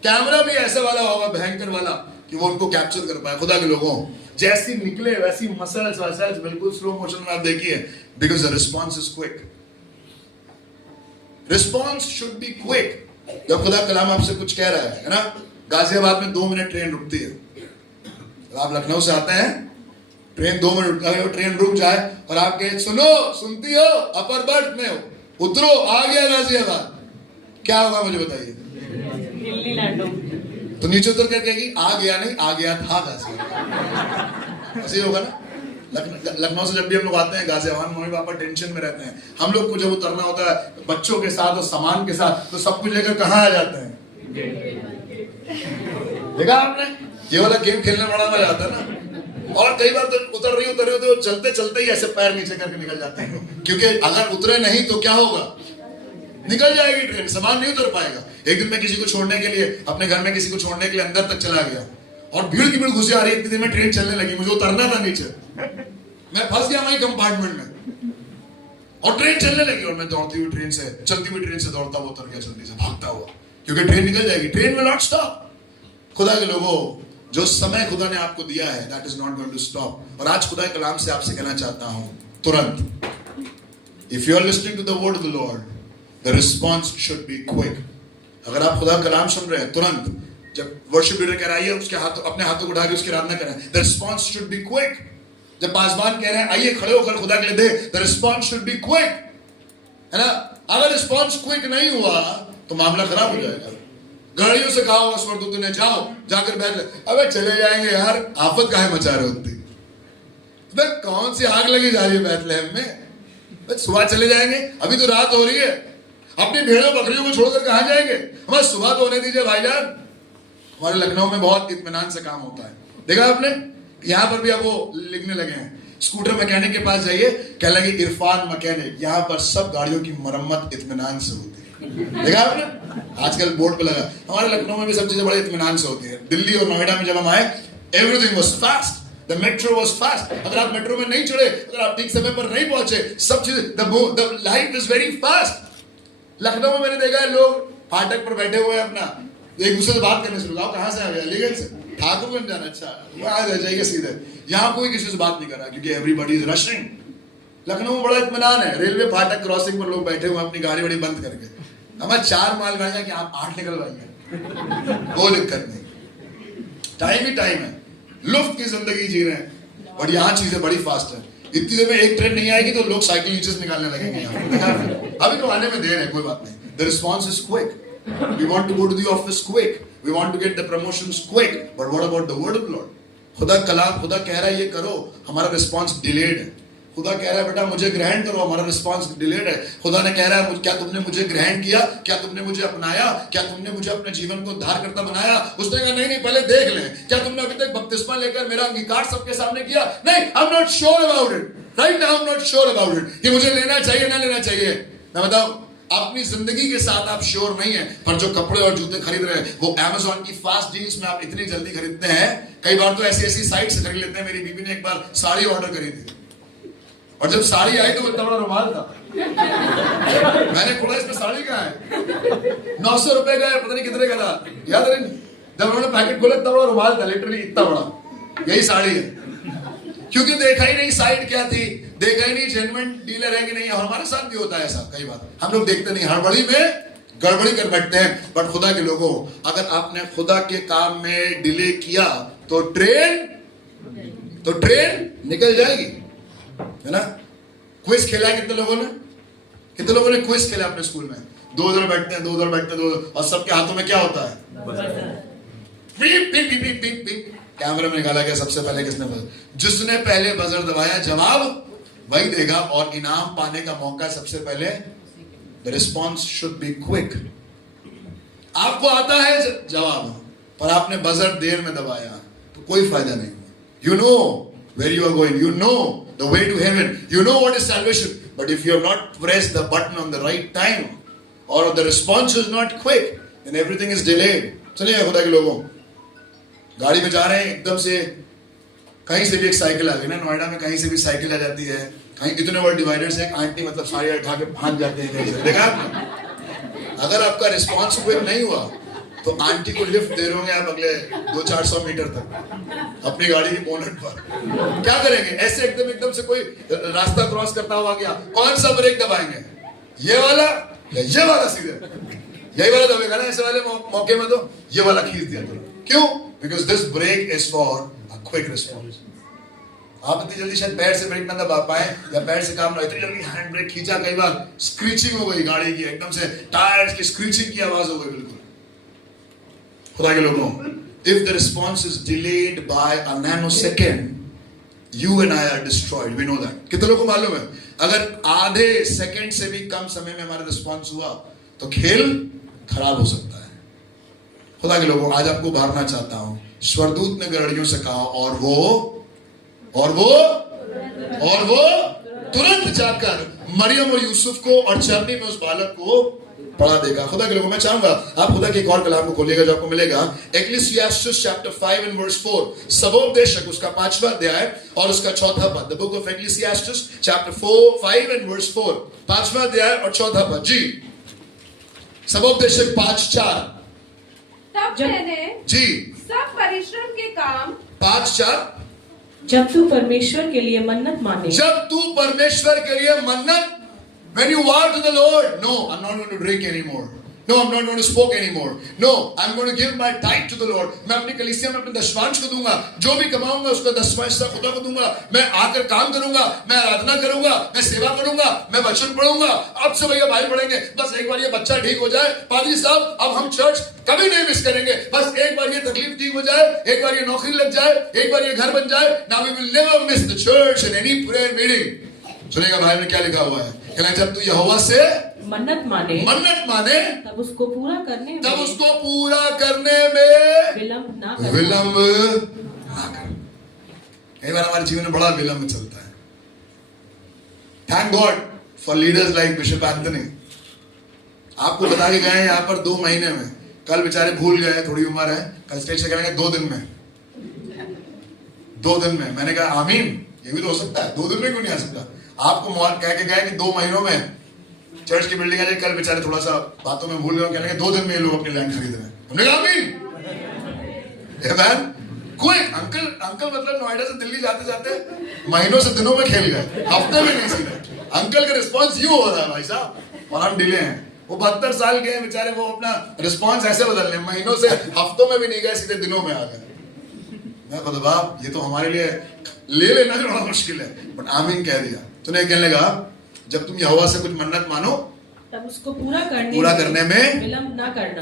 कैमरा भी ऐसे वाला होगा, भयंकर वाला, कि वो उनको कैप्चर कर पाए। खुदा के लोगों, जैसी निकले वैसी मसल्स बिल्कुल स्लो मोशन में आप देखिए, because the response is quick. Response should be quick. जब खुदा कलाम आपसे कुछ कह रहा है ना, गाजियाबाद में 2 मिनट ट्रेन रुकती है, आप लखनऊ से आते हैं, ट्रेन 2 मिनट, अगर ट्रेन रुक जाए और आप कहे सुनो, सुनती हो, अपर बर्थ में हो, उतरो, आ गया गाजियाबाद, क्या होगा मुझे बताइए? तो नीचे उतर कर कहेगी आ गया नहीं, आ गया था गाजियाबाद, ऐसे ही होगा ना। लखनऊ से जब भी हम लोग आते हैं गाजियाबाद, मम्मी पापा टेंशन में रहते हैं, हम लोग को जब उतरना होता है बच्चों के साथ और सामान के साथ, तो सब कुछ लेकर कहाँ आ जाते हैं? देखा आपने, ये वाला गेम खेलने में बड़ा मजा आता है ना। और कई बार तो उतर रही तो चलते चलते ही ऐसे पैर नीचे करके निकल जाते हैं, क्योंकि अगर उतरे नहीं तो क्या होगा? निकल जाएगी ट्रेन, सामान नहीं उतर पाएगा। एक दिन मैं किसी को छोड़ने के लिए, अपने घर में किसी को छोड़ने के लिए अंदर तक चला गया, और भीड़ की भीड़ घुसी आ रही है, इतनी देर में ट्रेन चलने लगी, मुझे उतरना था नीचे, मैं फंस गया वही कंपार्टमेंट में, और ट्रेन चलने लगी, और मैं दौड़ती हुई ट्रेन से, चलती हुई ट्रेन से दौड़ता हुआ उतर गया जल्दी से, भागता हुआ, क्योंकि ट्रेन निकल जाएगी, ट्रेन विल नॉट स्टॉप। खुदा के लोगों, जो समय खुदा ने आपको दिया है, that is not going to stop. और आज खुदा के कलाम से आपसे कहना चाहता हूं, तुरंत, if you are listening to the word of the lord, the response should be quick. अगर आप खुदा का कलाम सुन रहे हैं, तुरंत जब वर्शिप लीडर कह रहा है उसके हाथों, अपने हाथों को उठा के उसकी आराधना करें, the response should be quick. जब पासवान कह रहे हैं आइए खड़े होकर खुदा के लिए दे, the response should be quick, है ना। अगर रिस्पॉन्स क्विक नहीं हुआ तो मामला खराब हो जाएगा। गाड़ियों से कहा होगा स्वर्गदूत ने, जाओ जाकर बैठ ले, अबे चले जाएंगे यार, आफत काहे मचा रहे होती, कौन सी आग लगी जा रही है बैतलहम में, सुबह चले जाएंगे, अभी तो रात हो रही है, अपनी भेड़ों बकरियों को छोड़कर कहां जाएंगे, हमारे सुबह तो होने दीजिए भाईजान। हमारे लखनऊ में बहुत इत्मीनान से काम होता है, देखा आपने, यहाँ पर भी अब वो लिखने लगे हैं, स्कूटर मैकेनिक के पास जाइए, कह लगे इरफान मैकेनिक, यहाँ पर सब गाड़ियों की मरम्मत इत्मीनान से होती है, देखा आपने, आजकल बोर्ड पे लगा। हमारे लखनऊ में भी सब चीजें बड़े इत्मीनान से होती है। दिल्ली और नोएडा में जब हम आए, everything was fast, the metro was fast. अगर आप मेट्रो में नहीं चढ़े, अगर आप ठीक समय पर नहीं पहुंचे, सब चीज, the life is very fast. Lucknow में मैंने देखा है लोग फाटक पर बैठे हुए अपना एक दूसरे से बात करने शुरू, कहाँ से आ गया? अलीगंज से, ठाकुरगंज जाना, अच्छा वहां रह जाएगा सीधे। यहाँ कोई किसी से बात नहीं कर रहा, क्योंकि एवरीबॉडी इज रशिंग। लखनऊ में बड़ा इत्मीनान है, रेलवे फाटक क्रॉसिंग पर लोग बैठे हुए अपनी गाड़ी वाड़ी बंद करके, हमारे 4 मालगाड़ियां कि आप 8 निकलवाइए, कोई दिक्कत नहीं, टाइम ही टाइम है, लुफ्त की जिंदगी जी रहे हैं। और यहाँ चीजें बड़ी फास्ट है, इतनी देर में एक ट्रेन नहीं आएगी तो लोग साइकिल नीचे से निकालने लगेंगे यहाँ। अभी तो आने में देर है, कोई बात नहीं, the response is quick. We want to go to the office quick. We want to get the promotions quick. But what about the word of Lord? खुदा कलाम, खुदा कह रहा है ये करो, हमारा रिस्पॉन्स डिलेड है। खुदा कह रहा है बेटा मुझे ग्रहण करो, हमारा रिस्पॉन्स डिलेड है। खुदा ने कह रहा है क्या तुमने मुझे ग्रहण किया, क्या तुमने मुझे अपनाया, क्या तुमने मुझे अपने जीवन को उद्धार करता बनाया? उसने कहा नहीं पहले देख लें, क्या तुमने अभी तक बपतिस्मा लेकर मेरा अंगीकार सबके सामने किया? नहीं, I am not sure about it, right now I am not sure about it, कि मुझे लेना चाहिए ना लेना चाहिए। मैं बताऊं, अपनी जिंदगी के साथ आप श्योर नहीं है, पर जो कपड़े और जूते खरीद रहे हैं वो Amazon की फास्ट डील्स में आप इतनी जल्दी खरीदते हैं, कई बार तो ऐसी ऐसी साइट से खरीद लेते हैं। मेरी बीबी ने एक बार साड़ी ऑर्डर करी थी और जब साड़ी आई तो वो इतना बड़ा रुमाल था। मैंने बोला इसमें साड़ी कहाँ है, 900 रुपए का है, पता नहीं कितने का था, याद है। जब उन्होंने पैकेट खोला इतना बड़ा रुमाल था, लिटरली इतना बड़ा, यही साड़ी है। क्योंकि देखा ही नहीं साइट क्या थी, देखा ही नहीं जेन्युइन डीलर है कि नहीं। और हमारे साथ भी होता है ऐसा, कई बार हम लोग देखते नहीं, हड़बड़ी में गड़बड़ी कर बैठते हैं। बट खुदा के लोगों, अगर आपने खुदा के काम में डिले किया तो ट्रेन निकल जाएगी, है ना। क्विज खेला है कितने लोगों ने क्विज खेला अपने स्कूल में? दो उधर बैठते हैं, दो उधर बैठते हैं, दो, और सबके हाथों में क्या होता है? Beep beep beep beep beep. कैमरे में निकाला गया सबसे पहले किसने बजर, जिसने पहले बजर दबाया जवाब वही देगा, और इनाम पाने का मौका सबसे पहले। The response should be quick. आपको आता है जवाब, पर आपने बजर देर में दबाया तो कोई फायदा नहीं। You know where you are going, you know the way to heaven, you know what is salvation, but if you have not pressed the button on the right time और the response is not quick, then everything is delayed. सुनिए खुदा के लोगों, गाड़ी में जा रहे हैं, एकदम से कहीं से भी एक साइकिल आ गई ना, नोएडा में कहीं से भी साइकिल आ जाती है, कहीं इतने बड़े डिवाइडर्स हैं, आंटी मतलब साड़ी उठा के भाग जाते हैं कहीं से, देखा आपने? अगर आपका रिस्पॉन्स क्विक नहीं हुआ तो आंटी को लिफ्ट दे रहे होंगे आप अगले 200-400 मीटर तक अपनी गाड़ी की बोनट पर। क्या करेंगे? ऐसे एकदम से कोई रास्ता क्रॉस करता हुआ गया, कौन सा ब्रेक दबाएंगे? ये वाला या ये वाला? सीधे यही वाला दबेगा ना, ऐसे वाले मौके में तो ये वाला खींच दिया। क्यों? Because this break is for a quick response. आप इतनी जल्दी शायद पैर से ब्रेक ना दबा पाए, या पैर से काम ना, इतनी जल्दी हैंड ब्रेक खींचा, कई बार स्क्रीचिंग हो गई गाड़ी की, एकदम से टायर्स की स्क्रीचिंग की आवाज हो गई। बिल्कुल खुदा के लोगों, if the response is delayed by a nanosecond, you and I are destroyed. We know that. कितने लोगों को मालूम है, अगर आधे सेकंड से भी कम समय में हमारा रिस्पॉन्स हुआ तो खेल खराब हो सकता है। खुदा के लोगों, आज आपको उभारना चाहता हूं। स्वर्गदूत ने गड़ड़ियों से कहा, और वो तुरंत जाकर मरियम और यूसुफ को और चरनी में उस बालक को पढ़ा देगा। खुदा के लोगों, मैं चाहूंगा आप खुदा के एक और कलाम को खोलिएगा जो आपको मिलेगा एक्लीसियास्टिस चैप्टर 5 and verse 4। सबोपदेशक उसका 5वां अध्याय और उसका 4था पद। The book of Ecclesiastes chapter 5 and verse 4, 5वां अध्याय और 4था पद। जी, सबोपदेशक 5:4। तब मैंने जी सब परिश्रम के काम 5:4। जब तू परमेश्वर के लिए मन्नत माने, जब तू परमेश्वर के लिए मन्नत, when you vow to the Lord, no, I'm not going to drink anymore. No, I'm not going to smoke anymore. No, I'm going to give my tithe to the Lord. मैं अपनी कलीसिया में अपने दशमांश को दूंगा, जो भी कमाऊंगा उसका 10वां हिस्सा खुदा को दूंगा। मैं आकर काम करूंगा, मैं आराधना करूंगा, मैं सेवा करूंगा, मैं वचन पढ़ूंगा। अब से भैया भाई पढ़ेंगे, बस एक बार ये बच्चा ठीक हो जाए, पादरी साहब अब हम चर्च कभी नहीं मिस करेंगे, बस एक बार ये तकलीफ ठीक हो जाए, एक बार ये नौकरी लग जाए, एक बार ये घर बन जाए। Now we will never miss the church in any prayer meeting. सुनेगा भाई में क्या लिखा हुआ है, कहना जब तू यहोवा से मन्नत माने तब उसको पूरा करने में विलंब ना कर। कई बार हमारे जीवन में बड़ा विलंब चलता है। Thank God for leaders like bishop Anthony. आपको बता के गए यहाँ पर 2 महीने में, कल बेचारे भूल गए, थोड़ी उम्र है, कल स्टेज से कहेंगे 2 दिन में। 2 दिन में मैंने कहा आमीन, ये भी तो हो सकता है, 2 दिन में क्यों नहीं आ सकता। आपको कह के गए कि 2 महीनों में चर्च की बिल्डिंग आ जाए, कल बेचारे थोड़ा सा बातों में भूल गए, कहने के 2 दिन में ये लोग अपनी लैंड खरीद रहे हैं। हमने कहा आमीन। क्विक अंकल मतलब नोएडा से दिल्ली जाते जाते महीनों से दिनों में खेल गए, हफ्ते में नहीं सीधे। अंकल का रिस्पॉन्स यूं हो रहा है भाई साहब, और हम डिले हैं। वो 72 साल के हैं बेचारे, वो अपना रिस्पॉन्स ऐसे बदल रहे, महीनों से हफ्तों में भी नहीं गए, सीधे दिनों में आ गए। मैं खुदा बाप, ये तो हमारे लिए ले लेना भी बड़ा मुश्किल है, बट आमीन कह दिया। तो नहीं कहने लगा, जब तुम यहोवा से कुछ मन्नत मानो तब उसको पूरा करने में विलंब ना करना।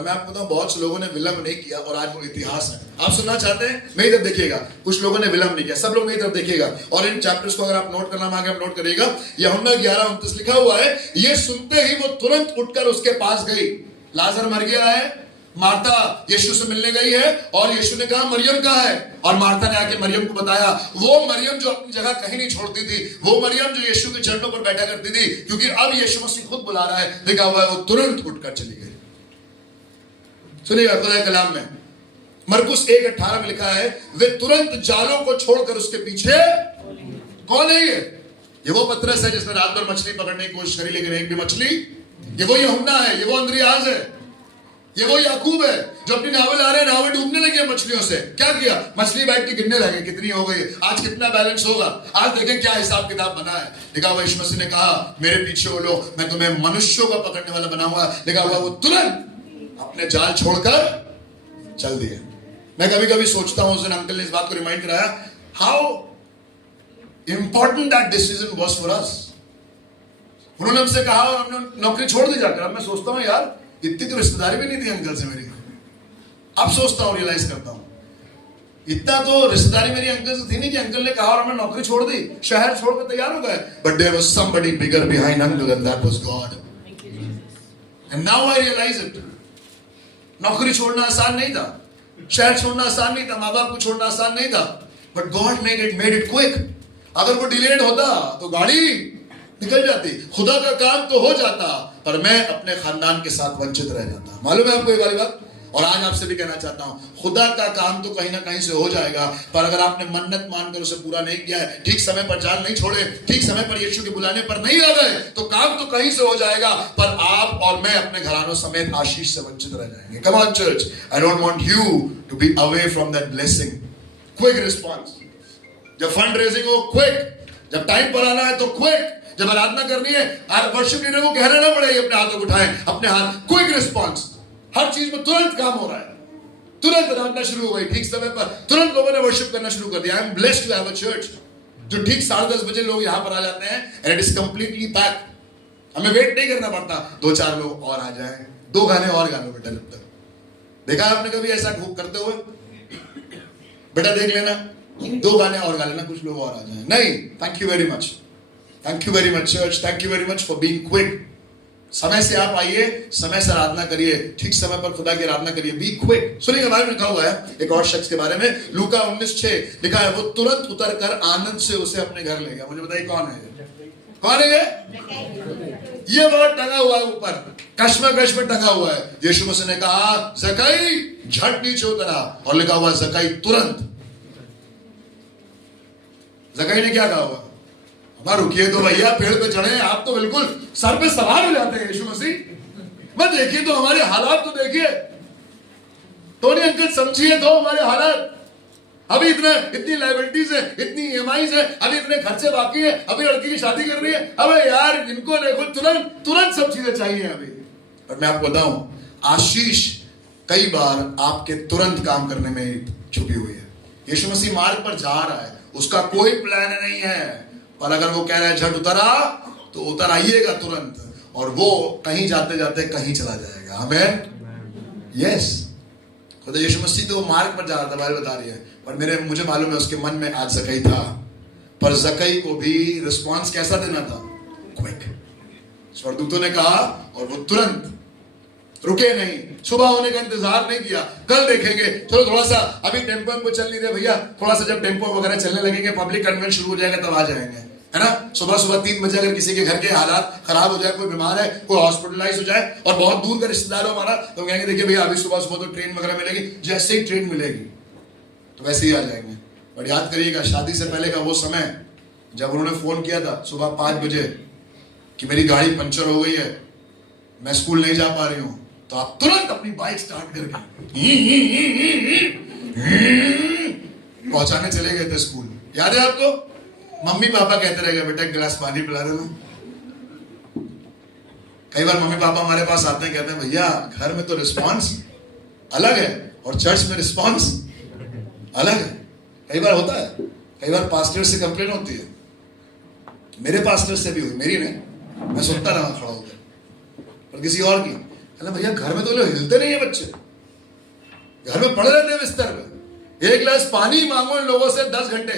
मैं आपको बताऊं, बहुत से लोगों ने विलंब नहीं किया और आज वो इतिहास है। आप सुनना चाहते हैं? मेरी तरफ देखिएगा, कुछ लोगों ने विलंब नहीं किया, सब लोग मेरी तरफ देखिएगा। और इन चैप्टर्स को अगर आप नोट करना मांगे, आप नोट करिएगा। यूहन्ना 11:29 लिखा हुआ है, ये सुनते ही वो तुरंत उठकर उसके पास गई। लाजर मर गया है, मार्था यीशु से मिलने गई है और यीशु ने कहा मरियम कहाँ है, और मार्था ने आके मरियम को बताया, वो मरियम जो अपनी जगह कहीं नहीं छोड़ती थी, वो मरियम जो यीशु के चरणों पर बैठा करती थी, क्योंकि अब यीशु मसीह खुद बुला रहा है, लिखा हुआ है वो तुरंत उठकर चली गई। सुनिएगा खुदा के कलाम में मरकुस 1:18 में लिखा है, वे तुरंत जालों को छोड़कर उसके पीछे। कौन है ये वो पतरस है जिसने रात भर मछली पकड़ने की कोशिश करी लेकिन एक भी मछली, ये वो यूहन्ना है, ये वो अंद्रियास है, ये वो याकूब है जो अपनी नावें ला रहे हैं, नावें डूबने लगी है मछलियों से। क्या किया, मछली बैठ के गिनने लगे कितनी हो गई, आज कितना बैलेंस होगा, आज देखें क्या हिसाब किताब बना है। लिखा हुआ यीशु मसीह ने कहा मेरे पीछे हो लो, मैं तुम्हें मनुष्यों का पकड़ने वाला बनाऊंगा। लिखा हुआ वो तुरंत अपने जाल छोड़कर चल दिए। मैं कभी कभी सोचता हूं, उस दिन अंकल ने इस बात को रिमाइंड कराया, how important that decision was for us. उन्होंने हमसे कहा और हमने नौकरी छोड़ दी जाकर। अब मैं सोचता हूं यार इतनी तो रिश्तेदारी भी नहीं थी अंकल से मेरी। अब सोचता हूं, रियलाइज करता हूं, इतना तो रिश्तेदारी मेरी अंकल से थी नहीं कि अंकल ने कहा और हमने नौकरी छोड़ दी, शहर छोड़कर तैयार हो गए। But there was somebody bigger behind uncle and that was God. And now I realize it. नौकरी छोड़ना आसान नहीं था, शहर छोड़ना आसान नहीं था, माँ बाप को छोड़ना आसान नहीं था, but God made it quick. अगर वो डिलेड होता तो गाड़ी निकल जाती, खुदा का काम तो हो जाता, पर मैं अपने खानदान के साथ वंचित रह जाता। मालूम है आपको ये वाली बात? और आज आपसे भी कहना चाहता हूं, खुदा का काम तो कहीं ना कहीं से हो जाएगा, पर अगर आपने मन्नत मानकर उसे पूरा नहीं किया है, ठीक समय पर जान नहीं छोड़े, ठीक समय पर यीशु के बुलाने पर नहीं आ गए, तो काम तो कहीं से हो जाएगा, पर आप और मैं अपने घरानों समेत आशीष से वंचित रह जाएंगे। Come on church, I don't want you to be away from that blessing. Quick response. जब फंड रेजिंग हो क्विक, जब टाइम पर आना है तो क्विक, जब आराधना करनी है, वर्शिप लीडर को कहना ना पड़े अपने हाथों को उठाएं, अपने हाथ। Quick response. हर चीज में तुरंत काम हो रहा है, तुरंत आराधना शुरू हो गई ठीक समय पर, तुरंत लोगों ने वर्शिप करना शुरू कर दिया। I am blessed to have a church जो ठीक 10:30 बजे लोग यहां पर आ जाते हैं and it is completely pack. हमें वेट नहीं करना पड़ता 2-4 लोग और आ जाएं, 2 गाने और गा लो बेटा। जब तक देखा आपने कभी ऐसा करते हुए? बेटा देख लेना, 2 गाने और गा लेना, कुछ लोग और आ जाएं। नहीं, thank you very much, thank you very much church, thank you very much for being quick. समय से आप आइए, समय से आराधना करिए, ठीक समय पर खुदा की आराधना करिए, बी क्विक। सुनिए बाइबल में लिखा हुआ है एक और शख्स के बारे में, लूका 19:6 लिखा है, वो तुरंत उतर कर आनंद से उसे अपने घर ले गया। मुझे बताइए कौन है? कौन है ये वर्ड टंगा हुआ है ऊपर, कश्मकश में टंगा हुआ है। यीशु मसीह ने कहा जक्कई झट नीचे उतरा, और लिखा हुआ जक्कई तुरंत। जक्कई ने क्या कहा हुआ? रुकिए तो भैया, पेड़ पे चढ़े, आप तो बिल्कुल सर पे सवार हो जाते हैं यीशु मसीह। मैं देखिए तो हमारे हालात तो देखिए, टोनी अंकल समझिए तो हमारे हालात। अभी इतनी लायबिलिटीज है, इतनी ईएमआईज है, अभी इतने खर्चे बाकी है, अभी लड़की की शादी कर रही है। अबे यार इनको देखो, तुरंत सब चीजें चाहिए अभी। पर मैं आपको बताऊं, आशीष कई बार आपके तुरंत काम करने में छुपी हुई है। यीशु मसीह मार्ग पर जा रहा है, उसका कोई प्लान नहीं है, पर अगर वो कह रहा है झट उतरा तो उतर आइएगा तुरंत, और वो कहीं जाते जाते कहीं चला जाएगा। आमीन, यस। खुदा यीशु मसीह तो मार्ग पर जा रहा था, बाइबल बता रही है, पर मुझे मालूम है उसके मन में आज जक्कई था, पर जक्कई को भी रिस्पॉन्स कैसा देना था? क्विक। स्वर्गदूतों ने कहा और वो तुरंत रुके नहीं, सुबह होने का इंतजार नहीं किया, कल देखेंगे, चलो थोड़ा सा अभी टेम्पो को चल नहीं रहे भैया, थोड़ा सा जब टेम्पो वगैरह चलने लगेंगे, पब्लिक कन्वेंस शुरू हो जाएगा, तब आ जाएंगे, है ना। सुबह 3 बजे अगर किसी के घर के हालात खराब हो जाए, कोई बीमार है, कोई हॉस्पिटलाइज हो जाए और बहुत दूर का रिश्तेदार हो हमारा, तो कहेंगे देखिए भैया अभी सुबह तो ट्रेन वगैरह मिलेगी, जैसे ही ट्रेन मिलेगी तो वैसे ही आ जाएंगे। और याद करिएगा शादी से पहले का वो समय जब उन्होंने फोन किया था सुबह 5 बजे कि मेरी गाड़ी पंचर हो गई है, मैं स्कूल नहीं जा पा रही हूं, तो आप तुरंत अपनी बाइक स्टार्ट करके पहुंचाने चले गए थे स्कूल। याद है आपको? मम्मी पापा कहते रह गए बेटा एक गिलास पानी पिला देना। कई बार मम्मी पापा हमारे पास आते हैं, कहते हैं भैया घर में तो रिस्पॉन्स अलग है और चर्च में रिस्पॉन्स अलग है। कई बार होता है, कई बार पास्टर से कंप्लेन होती है, मेरे पास्टर से भी हुई, मेरी नहीं, मैं सुनता रहा खड़ा होकर, पर किसी और की। भैया घर में तो लोग हिलते नहीं है, बच्चे घर में पड़े रहते हैं बिस्तर पे, एक गिलास पानी मांगो इन लोगों से 10 घंटे।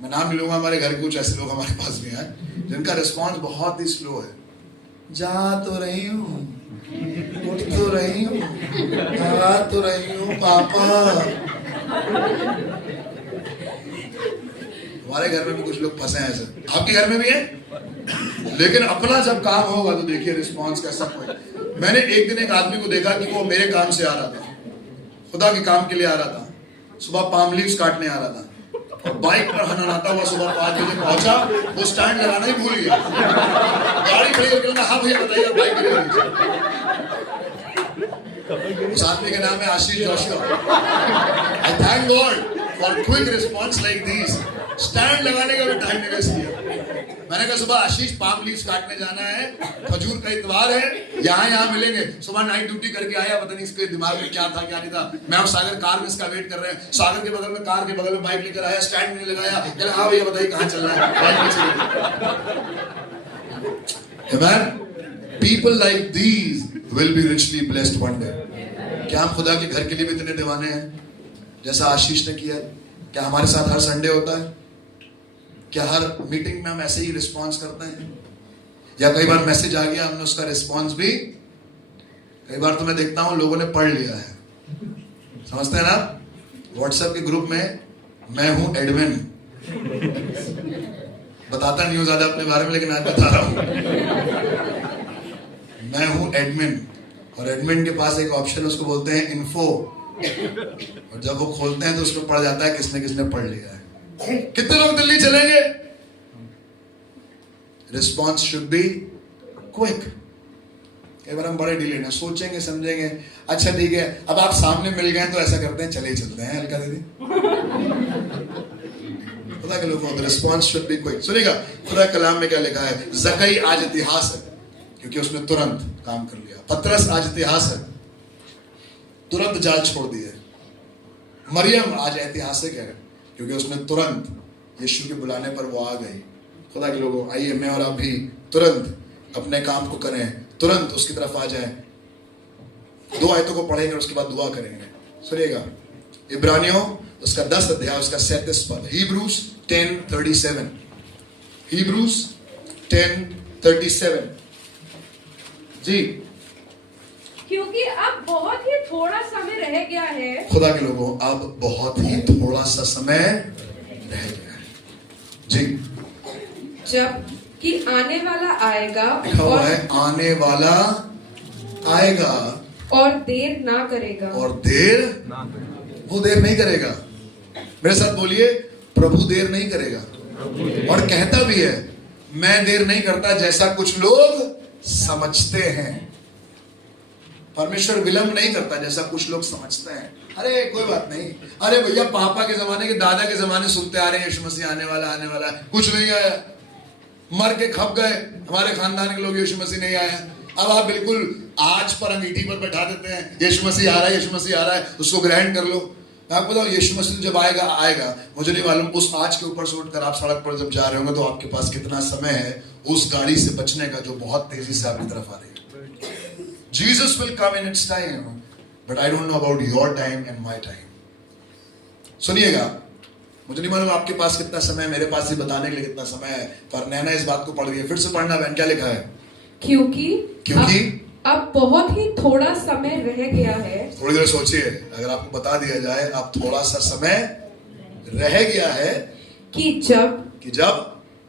मैं नाम नहीं लूंगा, हमारे घर के कुछ ऐसे लोग हमारे पास भी हैं जिनका रिस्पॉन्स बहुत ही स्लो है। जा तो रही हूं, उठ तो रही हूँ, आ तो रही हूँ पापा। हमारे घर में भी कुछ लोग फंसे हैं ऐसे, आपके घर में भी है। लेकिन अपना जब काम होगा तो देखिए रिस्पॉन्स कैसा कोई। मैंने एक दिन एक आदमी को देखा कि वो मेरे काम से आ रहा था, खुदा के काम के लिए आ रहा था। सुबह पाम लीव्स काटने आ रहा था और बाइक पर हनहनाता हुआ सुबह 5 बजे पहुंचा। वो स्टैंड लगाना ही भूल गया, गाड़ी खड़ी करके बोला, हाँ भैया बताइए बाइक गिरा। उस आदमी का नाम है Ashish Joshua. I thank God for quick response like this. Stand लगाने का भी टाइम नहीं वेस्ट किया। मैंने कहा सुबह आशीष पाम लीव्स काटने जाना है, खजूर का इतवार है, यहाँ मिलेंगे। सुबह नाइट ड्यूटी करके आया, पता नहीं इसके दिमाग में क्या था क्या नहीं था। मैं और सागर कार में इसका वेट कर रहे हैं। सागर के बगल में कार के बगल में बाइक लेकर आया, स्टैंड में लगाया, कहला हाँ भैया बताइए कहाँ चल रहा है, बाइक में। People like these will be richly blessed one day. क्या हम खुदा के घर के लिए भी इतने दीवाने हैं जैसा आशीष ने किया? क्या हमारे साथ हर संडे होता है? क्या हर मीटिंग में हम ऐसे ही रिस्पॉन्स करते हैं? या कई बार मैसेज आ गया, हमने उसका रिस्पॉन्स भी, कई बार तो मैं देखता हूं लोगों ने पढ़ लिया है, समझते हैं ना। व्हाट्सएप के ग्रुप में मैं हूं एडमिन, बताता नहीं हूं ज्यादा अपने बारे में, लेकिन आज बता रहा हूं। मैं हूं एडमिन, और एडमिन के पास एक ऑप्शन उसको बोलते हैं इन्फो, और जब वो खोलते हैं तो उसमें पढ़ जाता है किसने किसने पढ़ लिया है। कितने लोग दिल्ली चलेंगे? Response should be quick. कई बार हम बड़े डिले ना सोचेंगे समझेंगे, अच्छा ठीक है अब आप सामने मिल गए तो ऐसा करते हैं चले ही चलते हैं, हल्का दीदी। खुदा के लोगों, रिस्पॉन्स शुड बी क्विक। सुनिएगा खुदा कलाम में क्या लिखा है। जकई आज इतिहास है क्योंकि उसने तुरंत काम कर लिया। पतरस आज इतिहास है, तुरंत जाल छोड़ दी है। मरियम आज ऐतिहासिक है क्योंकि उसने तुरंत यीशु के बुलाने पर वो आ गई। खुदा के लोगों, आइए मैं और आप भी तुरंत अपने काम को करें, तुरंत उसकी तरफ आ जाएं। 2 आयतों को पढ़ेंगे और उसके बाद दुआ करेंगे। सुनिएगा इब्रानियों उसका 10 अध्याय उसका 37 पद। Hebrews 10:37, Hebrews 10:37 जी। क्योंकि अब बहुत ही थोड़ा समय रह गया है। खुदा के लोगों, अब बहुत ही थोड़ा सा समय रह गया है जी। जब कि आने वाला आएगा, लिखा हुआ है आने वाला आएगा और देर ना करेगा। और देर, वो देर नहीं करेगा। मेरे साथ बोलिए, प्रभु देर नहीं करेगा। और कहता भी है मैं देर नहीं करता जैसा कुछ लोग समझते हैं। परमेश्वर विलंब नहीं करता जैसा कुछ लोग समझते हैं। अरे कोई बात नहीं, अरे भैया पापा के जमाने के दादा के जमाने सुनते आ रहे हैं यीशु मसीह आने वाला है, कुछ नहीं आया, मर के खप गए हमारे खानदान के लोग, यीशु मसीह नहीं आया। अब आप बिल्कुल आज पर अंगीठी पर बैठा देते हैं यीशु मसीह आ रहा है, यीशु मसीह आ रहा है, उसको ग्रहण कर लो। मैं आपको बताऊं यीशु मसीह जब आएगा मुझे नहीं मालूम उस आज के ऊपर से उठकर आप सड़क पर जब जा रहे होंगे तो आपके पास कितना समय है उस गाड़ी से बचने का जो बहुत तेजी से आपकी तरफ आ रही है। Jesus will come in its time, but I don't know about your time and my time. सुनिएगा, मुझे नहीं मालूम आपके पास कितना समय है, मेरे पास ही बताने के लिए कितना समय है, पर नैना इस बात को पढ़ रही है। फिर से पढ़ना बहन, क्या लिखा है? क्योंकि अब बहुत ही थोड़ा समय रह गया है। थोड़ी देर सोचिए, अगर आपको बता दिया जाए आप थोड़ा सा समय रह गया है कि जब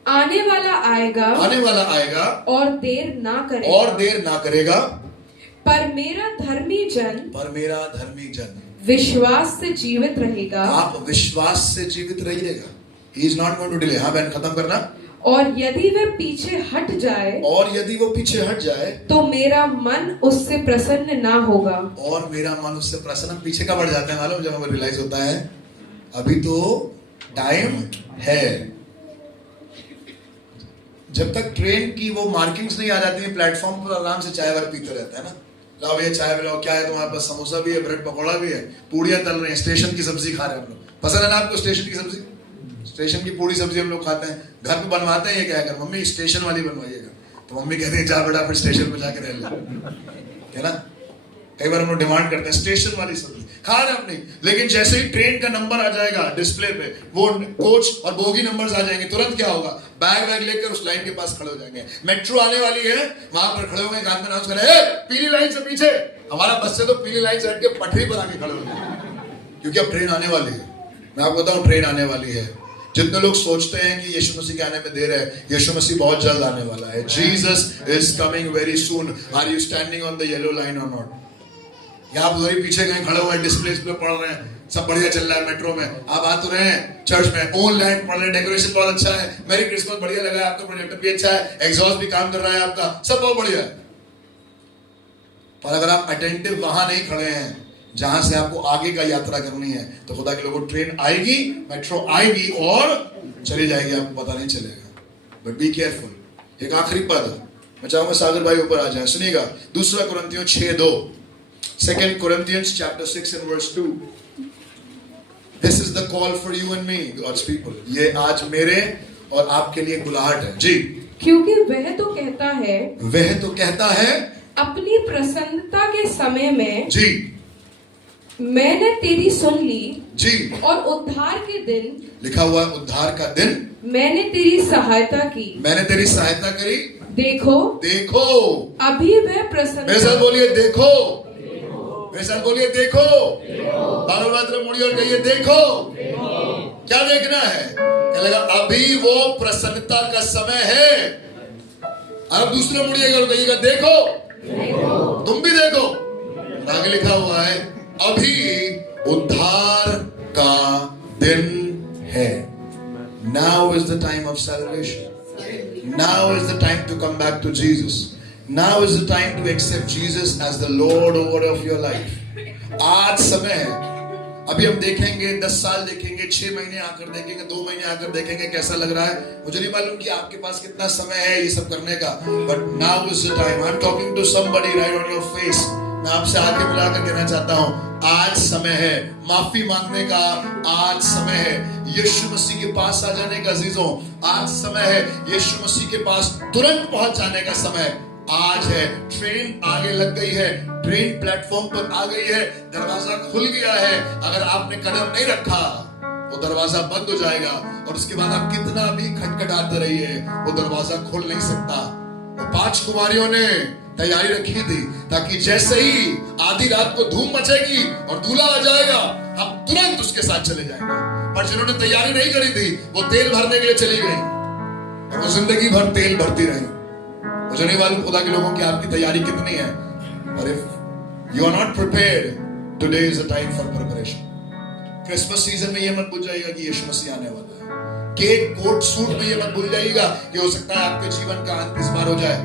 आने वाला आएगा और देर ना करेगा, पर मेरा धर्मी जन विश्वास से जीवित रहेगा। आप विश्वास से जीवित रहिएगा। He is not going to delay। हाँ बहन, खत्म करना। और यदि वो पीछे हट जाए तो मेरा मन उससे प्रसन्न ना होगा। और मेरा मन उससे प्रसन्न, पीछे का बढ़ जाता है मालूम, जब हमें रियलाइज होता है अभी तो टाइम है। जब तक ट्रेन की वो मार्किंग्स नहीं आ जाती है, प्लेटफॉर्म पर आराम से चाय वाय पीते रहता है ना, लाओ भैया चाय पिलाओ, क्या है तुम्हारे पास? समोसा भी है, ब्रेड पकौड़ा भी है, पूड़ियां तल रहे हैं, स्टेशन की सब्जी खा रहे हैं हम लोग। पसंद है ना आपको स्टेशन की सब्जी? स्टेशन की पूरी सब्जी हम लोग खाते हैं, घर पे बनवाते हैं। ये क्या कर मम्मी स्टेशन वाली बनवाइएगा, तो मम्मी कहते हैं जा बेटा फिर स्टेशन पे जाके रह ले, है ना। कई बार हम लोग डिमांड करते हैं स्टेशन वाली सब्जी, खाना नहीं, लेकिन जैसे ही ट्रेन का नंबर आ जाएगा डिस्प्ले पे, वो कोच और बोगी नंबर्स आ जाएंगे, तुरंत क्या होगा, बैग लेकर उस लाइन के पास खड़े हो जाएंगे। मेट्रो आने वाली है, वहां पर खड़े होंगे, एक आदमी अनाउंस करे, पीली लाइन से पीछे। हमारा बस से तो पीली लाइन से हट के पटरी पर आके खड़े हो जाएंगे, क्योंकि अब ट्रेन आने वाली है। मैं आपको बताऊं, ट्रेन आने वाली है। जितने लोग सोचते हैं कि यीशु मसीह के आने में देर है, यीशु मसीह बहुत जल्द आने वाला है। Jesus is coming very soon. Are you standing on the yellow line और नॉट? यहाँ आप वही पीछे कहीं खड़े हुए हैं, डिस्प्लेस पे पढ़ रहे हैं, सब बढ़िया चल रहा है मेट्रो में, आप आ तो रहे हैं चर्च में, ओन लैंड पढ़ रहे हैं, डेकोरेशन बहुत अच्छा है, मेरी क्रिसमस बढ़िया लगा है, आपका प्रोजेक्टर भी अच्छा है, एग्जॉस्ट भी काम कर रहा है आपका, सब बहुत बढ़िया है। पर अगर आप अटेंटिव वहां नहीं खड़े हैं जहां से आपको आगे का यात्रा करनी है, तो खुदा के लोगों, ट्रेन आएगी, मेट्रो आएगी और चली जाएगी, आपको पता नहीं चलेगा। But be careful. एक आखिरी पद मैं चाहूंगा सागर भाई ऊपर आ जाए, सुनिएगा। 2 कुरिन्थियों 6:2, 2 Corinthians chapter 6 and verse 2. This is the call for you and me, God's people. ये आज मेरे और आपके लिए बुलाहट है जी। क्योंकि वह तो कहता है अपनी प्रसन्नता के समय में जी मैंने तेरी सुन ली जी, और उद्धार के दिन, लिखा हुआ है उद्धार का दिन, मैंने तेरी सहायता करी। देखो अभी वह प्रसन्न। मेरे साथ बोलिए देखो, मेरे साथ बोलिए देखो। बाबल मात्र मुड़िए और कहिए देखो। क्या देखना है? क्या लगा? अभी वो प्रसन्नता का समय है। अब दूसरे मुड़िएगा और कहिएगा देखो, तुम भी देखो। आगे लिखा हुआ है अभी उद्धार का दिन है। Now is the time of salvation. Now is the time to come back to Jesus. Now is the time to accept Jesus as the Lord over of your life. आज समय है। अभी हम देखेंगे, 10 साल देखेंगे, 6 महीने आकर देखेंगे, 2 महीने आकर देखेंगे कैसा लग रहा है। मुझे नहीं मालूम कि आपके पास कितना समय है ये सब करने का, but now is the time. I'm talking to somebody right on your face. मैं आपसे आगे मिलाकर कहना चाहता हूँ, आज समय है माफी मांगने का, आज समय है यीशु मसीह के पास आ जाने का। अजीजों, आज समय है यीशु मसीह के पास तुरंत पहुंच जाने का समय आज है। ट्रेन आगे लग गई है, ट्रेन प्लेटफॉर्म पर आ गई है, दरवाजा खुल गया है। अगर आपने कदम नहीं रखा वो दरवाजा बंद हो जाएगा, और उसके बाद आप कितना भी खटखटाते रहिए वो दरवाजा खुल नहीं सकता। वो 5 कुमारियों ने तैयारी रखी थी ताकि जैसे ही आधी रात को धूम मचेगी और दूल्हा आ जाएगा, हम तुरंत उसके साथ चले जाएंगे। पर जिन्होंने तैयारी नहीं करी थी वो तेल भरने के लिए चली गई और वो जिंदगी भर तेल भरती रही। मुझे नहीं मालूम खुदा के लोगों की आपकी तैयारी कितनी है, पर if you are not prepared, today is the time for preparation. Christmas season में ये मत भूल जाइएगा कि यीशु मसीह आने वाला है। केक, कोट, सूट में ये मत भूल जाइएगा कि हो सकता है आपके जीवन का अंत इस बार हो जाए।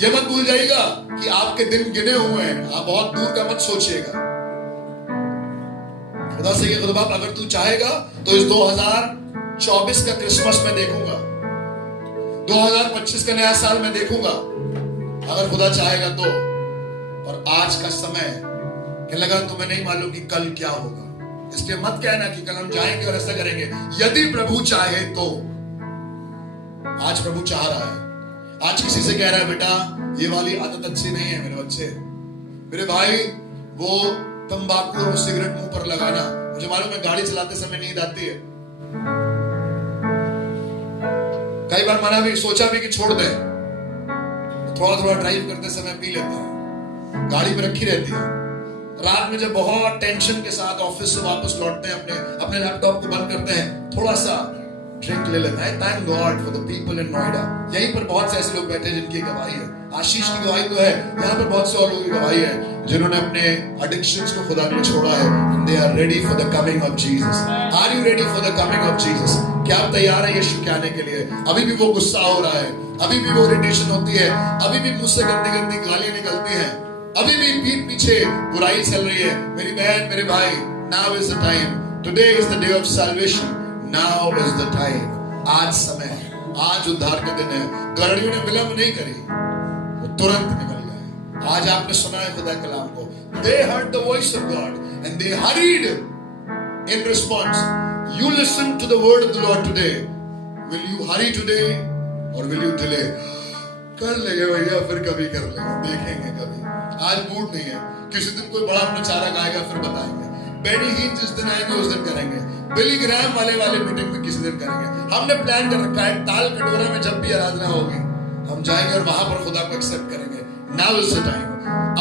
ये मत भूल जाइएगा कि आपके दिन गिने हुए हैं। आप बहुत दूर का मत सोचिएगा। खुदा से ये खुदा बाप, अगर तू चाहेगा तो इस 2024 का क्रिसमस में देखूंगा, 2025 का नया साल में देखूंगा, अगर खुदा चाहेगा तो। पर आज का समय क्या लगा तुम्हें नहीं मालूम कि कल क्या होगा, इसलिए मत कहना कि कल हम जाएंगे और ऐसा करेंगे। यदि प्रभु चाहे तो। आज प्रभु चाह रहा है। आज किसी से कह रहा है बेटा ये वाली आदत अच्छी नहीं है मेरे बच्चे, मेरे भाई, वो तंबाकू और सिगरेट मुंह पर लगाना। मुझे मालूम है गाड़ी चलाते समय नींद आती है, कई बार मना भी, सोचा भी कि छोड़ दे, थोड़ा थोड़ा ड्राइव करते समय पी लेते हैं, गाड़ी में रखी रहती है। रात में जब बहुत टेंशन के साथ ऑफिस से वापस लौटते हैं, अपने लैपटॉप को बंद करते हैं, थोड़ा सा ड्रिंक ले लेना है। Thank God for the people in Noida. यहीं पर बहुत से ऐसे लोग बैठे हैं जिनकी गवाही है। आशीष की गवाही तो है, यहाँ पर बहुत से और लोगों की गवाही है जिन्होंने अपने एडिक्शंस को खुदा के लिए छोड़ा है। They are ready for the coming of Jesus. Are you ready for the coming of Jesus? क्या आप तैयार है यीशु के आने के लिए? अभी भी वो गुस्सा हो रहा है, अभी भी वो इरिटेशन होती है, अभी भी मुंह से गंदी गंदी गालियां निकलती हैं, अभी भी पीठ पीछे बुराई चल रही है। मेरी बहन, मेरे भाई, now is the time. Today is the day of salvation. Now is the time. आज समय है, आज उद्धार का दिन है। गड़ियों ने विलंब नहीं करी, वो तुरंत निकल गए। आज आपने सुना है खुदा कलाम को। They heard the voice of God and they hurried in response. You listen to the word of the Lord today. Will you hurry today or will you delay? कर लेंगे भैया, फिर कभी कर लेंगे, देखेंगे कभी, आज मूड नहीं है। किसी दिन कोई बड़ा प्रचारक आएगा फिर बताएंगे। बेनी हीन जिस दिन आएंगे उस दिन करेंगे। बिली ग्रैम वाले मीटिंग में किसी दिन करेंगे। हमने प्लान कर रखा है, ताल कटोरा में जब भी आराधना होगी हम जाएंगे और वहां पर खुदा को एक्सेप्ट करेंगे। Now is the time.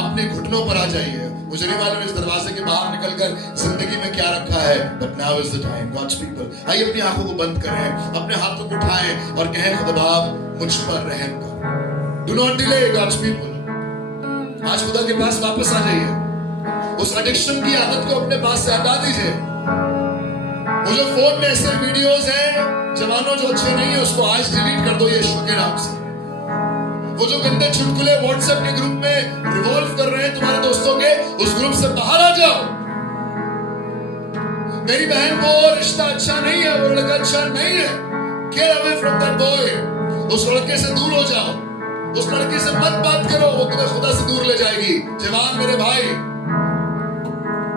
अपने घुटनों पर आ जाइए। मुझे नहीं मालूम इस दरवाजे के बाहर निकलकर जिंदगी में क्या रखा है, but now is the time. God's people, आइए अपनी आंखों को बंद करें, अपने हाथों को उठाएं और कहें खुदा बाप मुझ पर रहम कर। Do not delay God's people. आज खुदा के पास वापस आ जाइए। उस एडिक्शन की आदत को अपने पास से हटा दीजिए। वो जो फोन में ऐसे वीडियोस हैं जवानों जो अच्छे नहीं है उसको आज डिलीट कर दो यीशु के नाम से। वो जो गंदे चुटकुले व्हाट्सएप के ग्रुप में रिवॉल्व कर रहे हैं तुम्हारे दोस्तों के, उस ग्रुप से बाहर आ जाओ। मेरी बहन वो रिश्ता अच्छा नहीं है, वो लड़का अच्छा नहीं है, get away from that boy. उस लड़के से दूर हो जाओ, उस लड़के से मत बात करो, वो तुम्हें खुदा से दूर ले जाएगी। जवान मेरे भाई,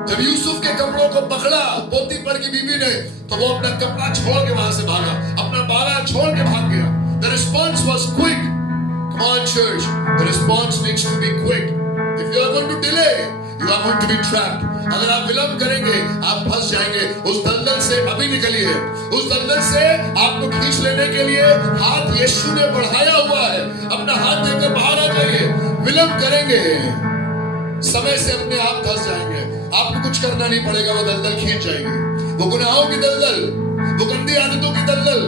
जब यूसुफ के कपड़ों को पकड़ा पोतीफर की बीवी ने, तो वो अपना कपड़ा छोड़ के वहां से भागा, अपना बाला छोड़ के भाग गया। The response was quick. Come on church, the response needs to be quick. If you are going to delay, you are going to be trapped. अगर आप विलंब करेंगे आप फंस जाएंगे। उस दलदल से अभी निकलिए। उस दलदल से आपको खींच लेने के लिए हाथ यीशु ने बढ़ाया हुआ है। अपना हाथ देकर बाहर आ जाइए। विलंब करेंगे समय से अपने आप फंस जाएंगे। आपको कुछ करना नहीं पड़ेगा, वो दलदल खींच जाएगी। वो गुनाहों की दलदल, वो गंदी आदतों की दलदल,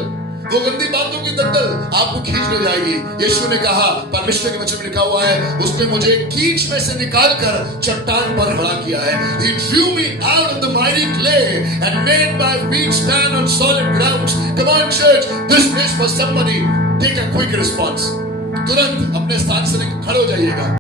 वो गंदी बातों की दलदल आपको खींच ले जाएगी। यीशु ने कहा, परमेश्वर के वचन में लिखा हुआ है, उसने मुझे कीच में से निकालकर चट्टान पर खड़ा किया है। He drew me out of the mighty clay and made my feet stand on solid ground. Come on church, this is for somebody. Take a quick response. तुरंत अपने स्थान से खड़े हो जाइएगा।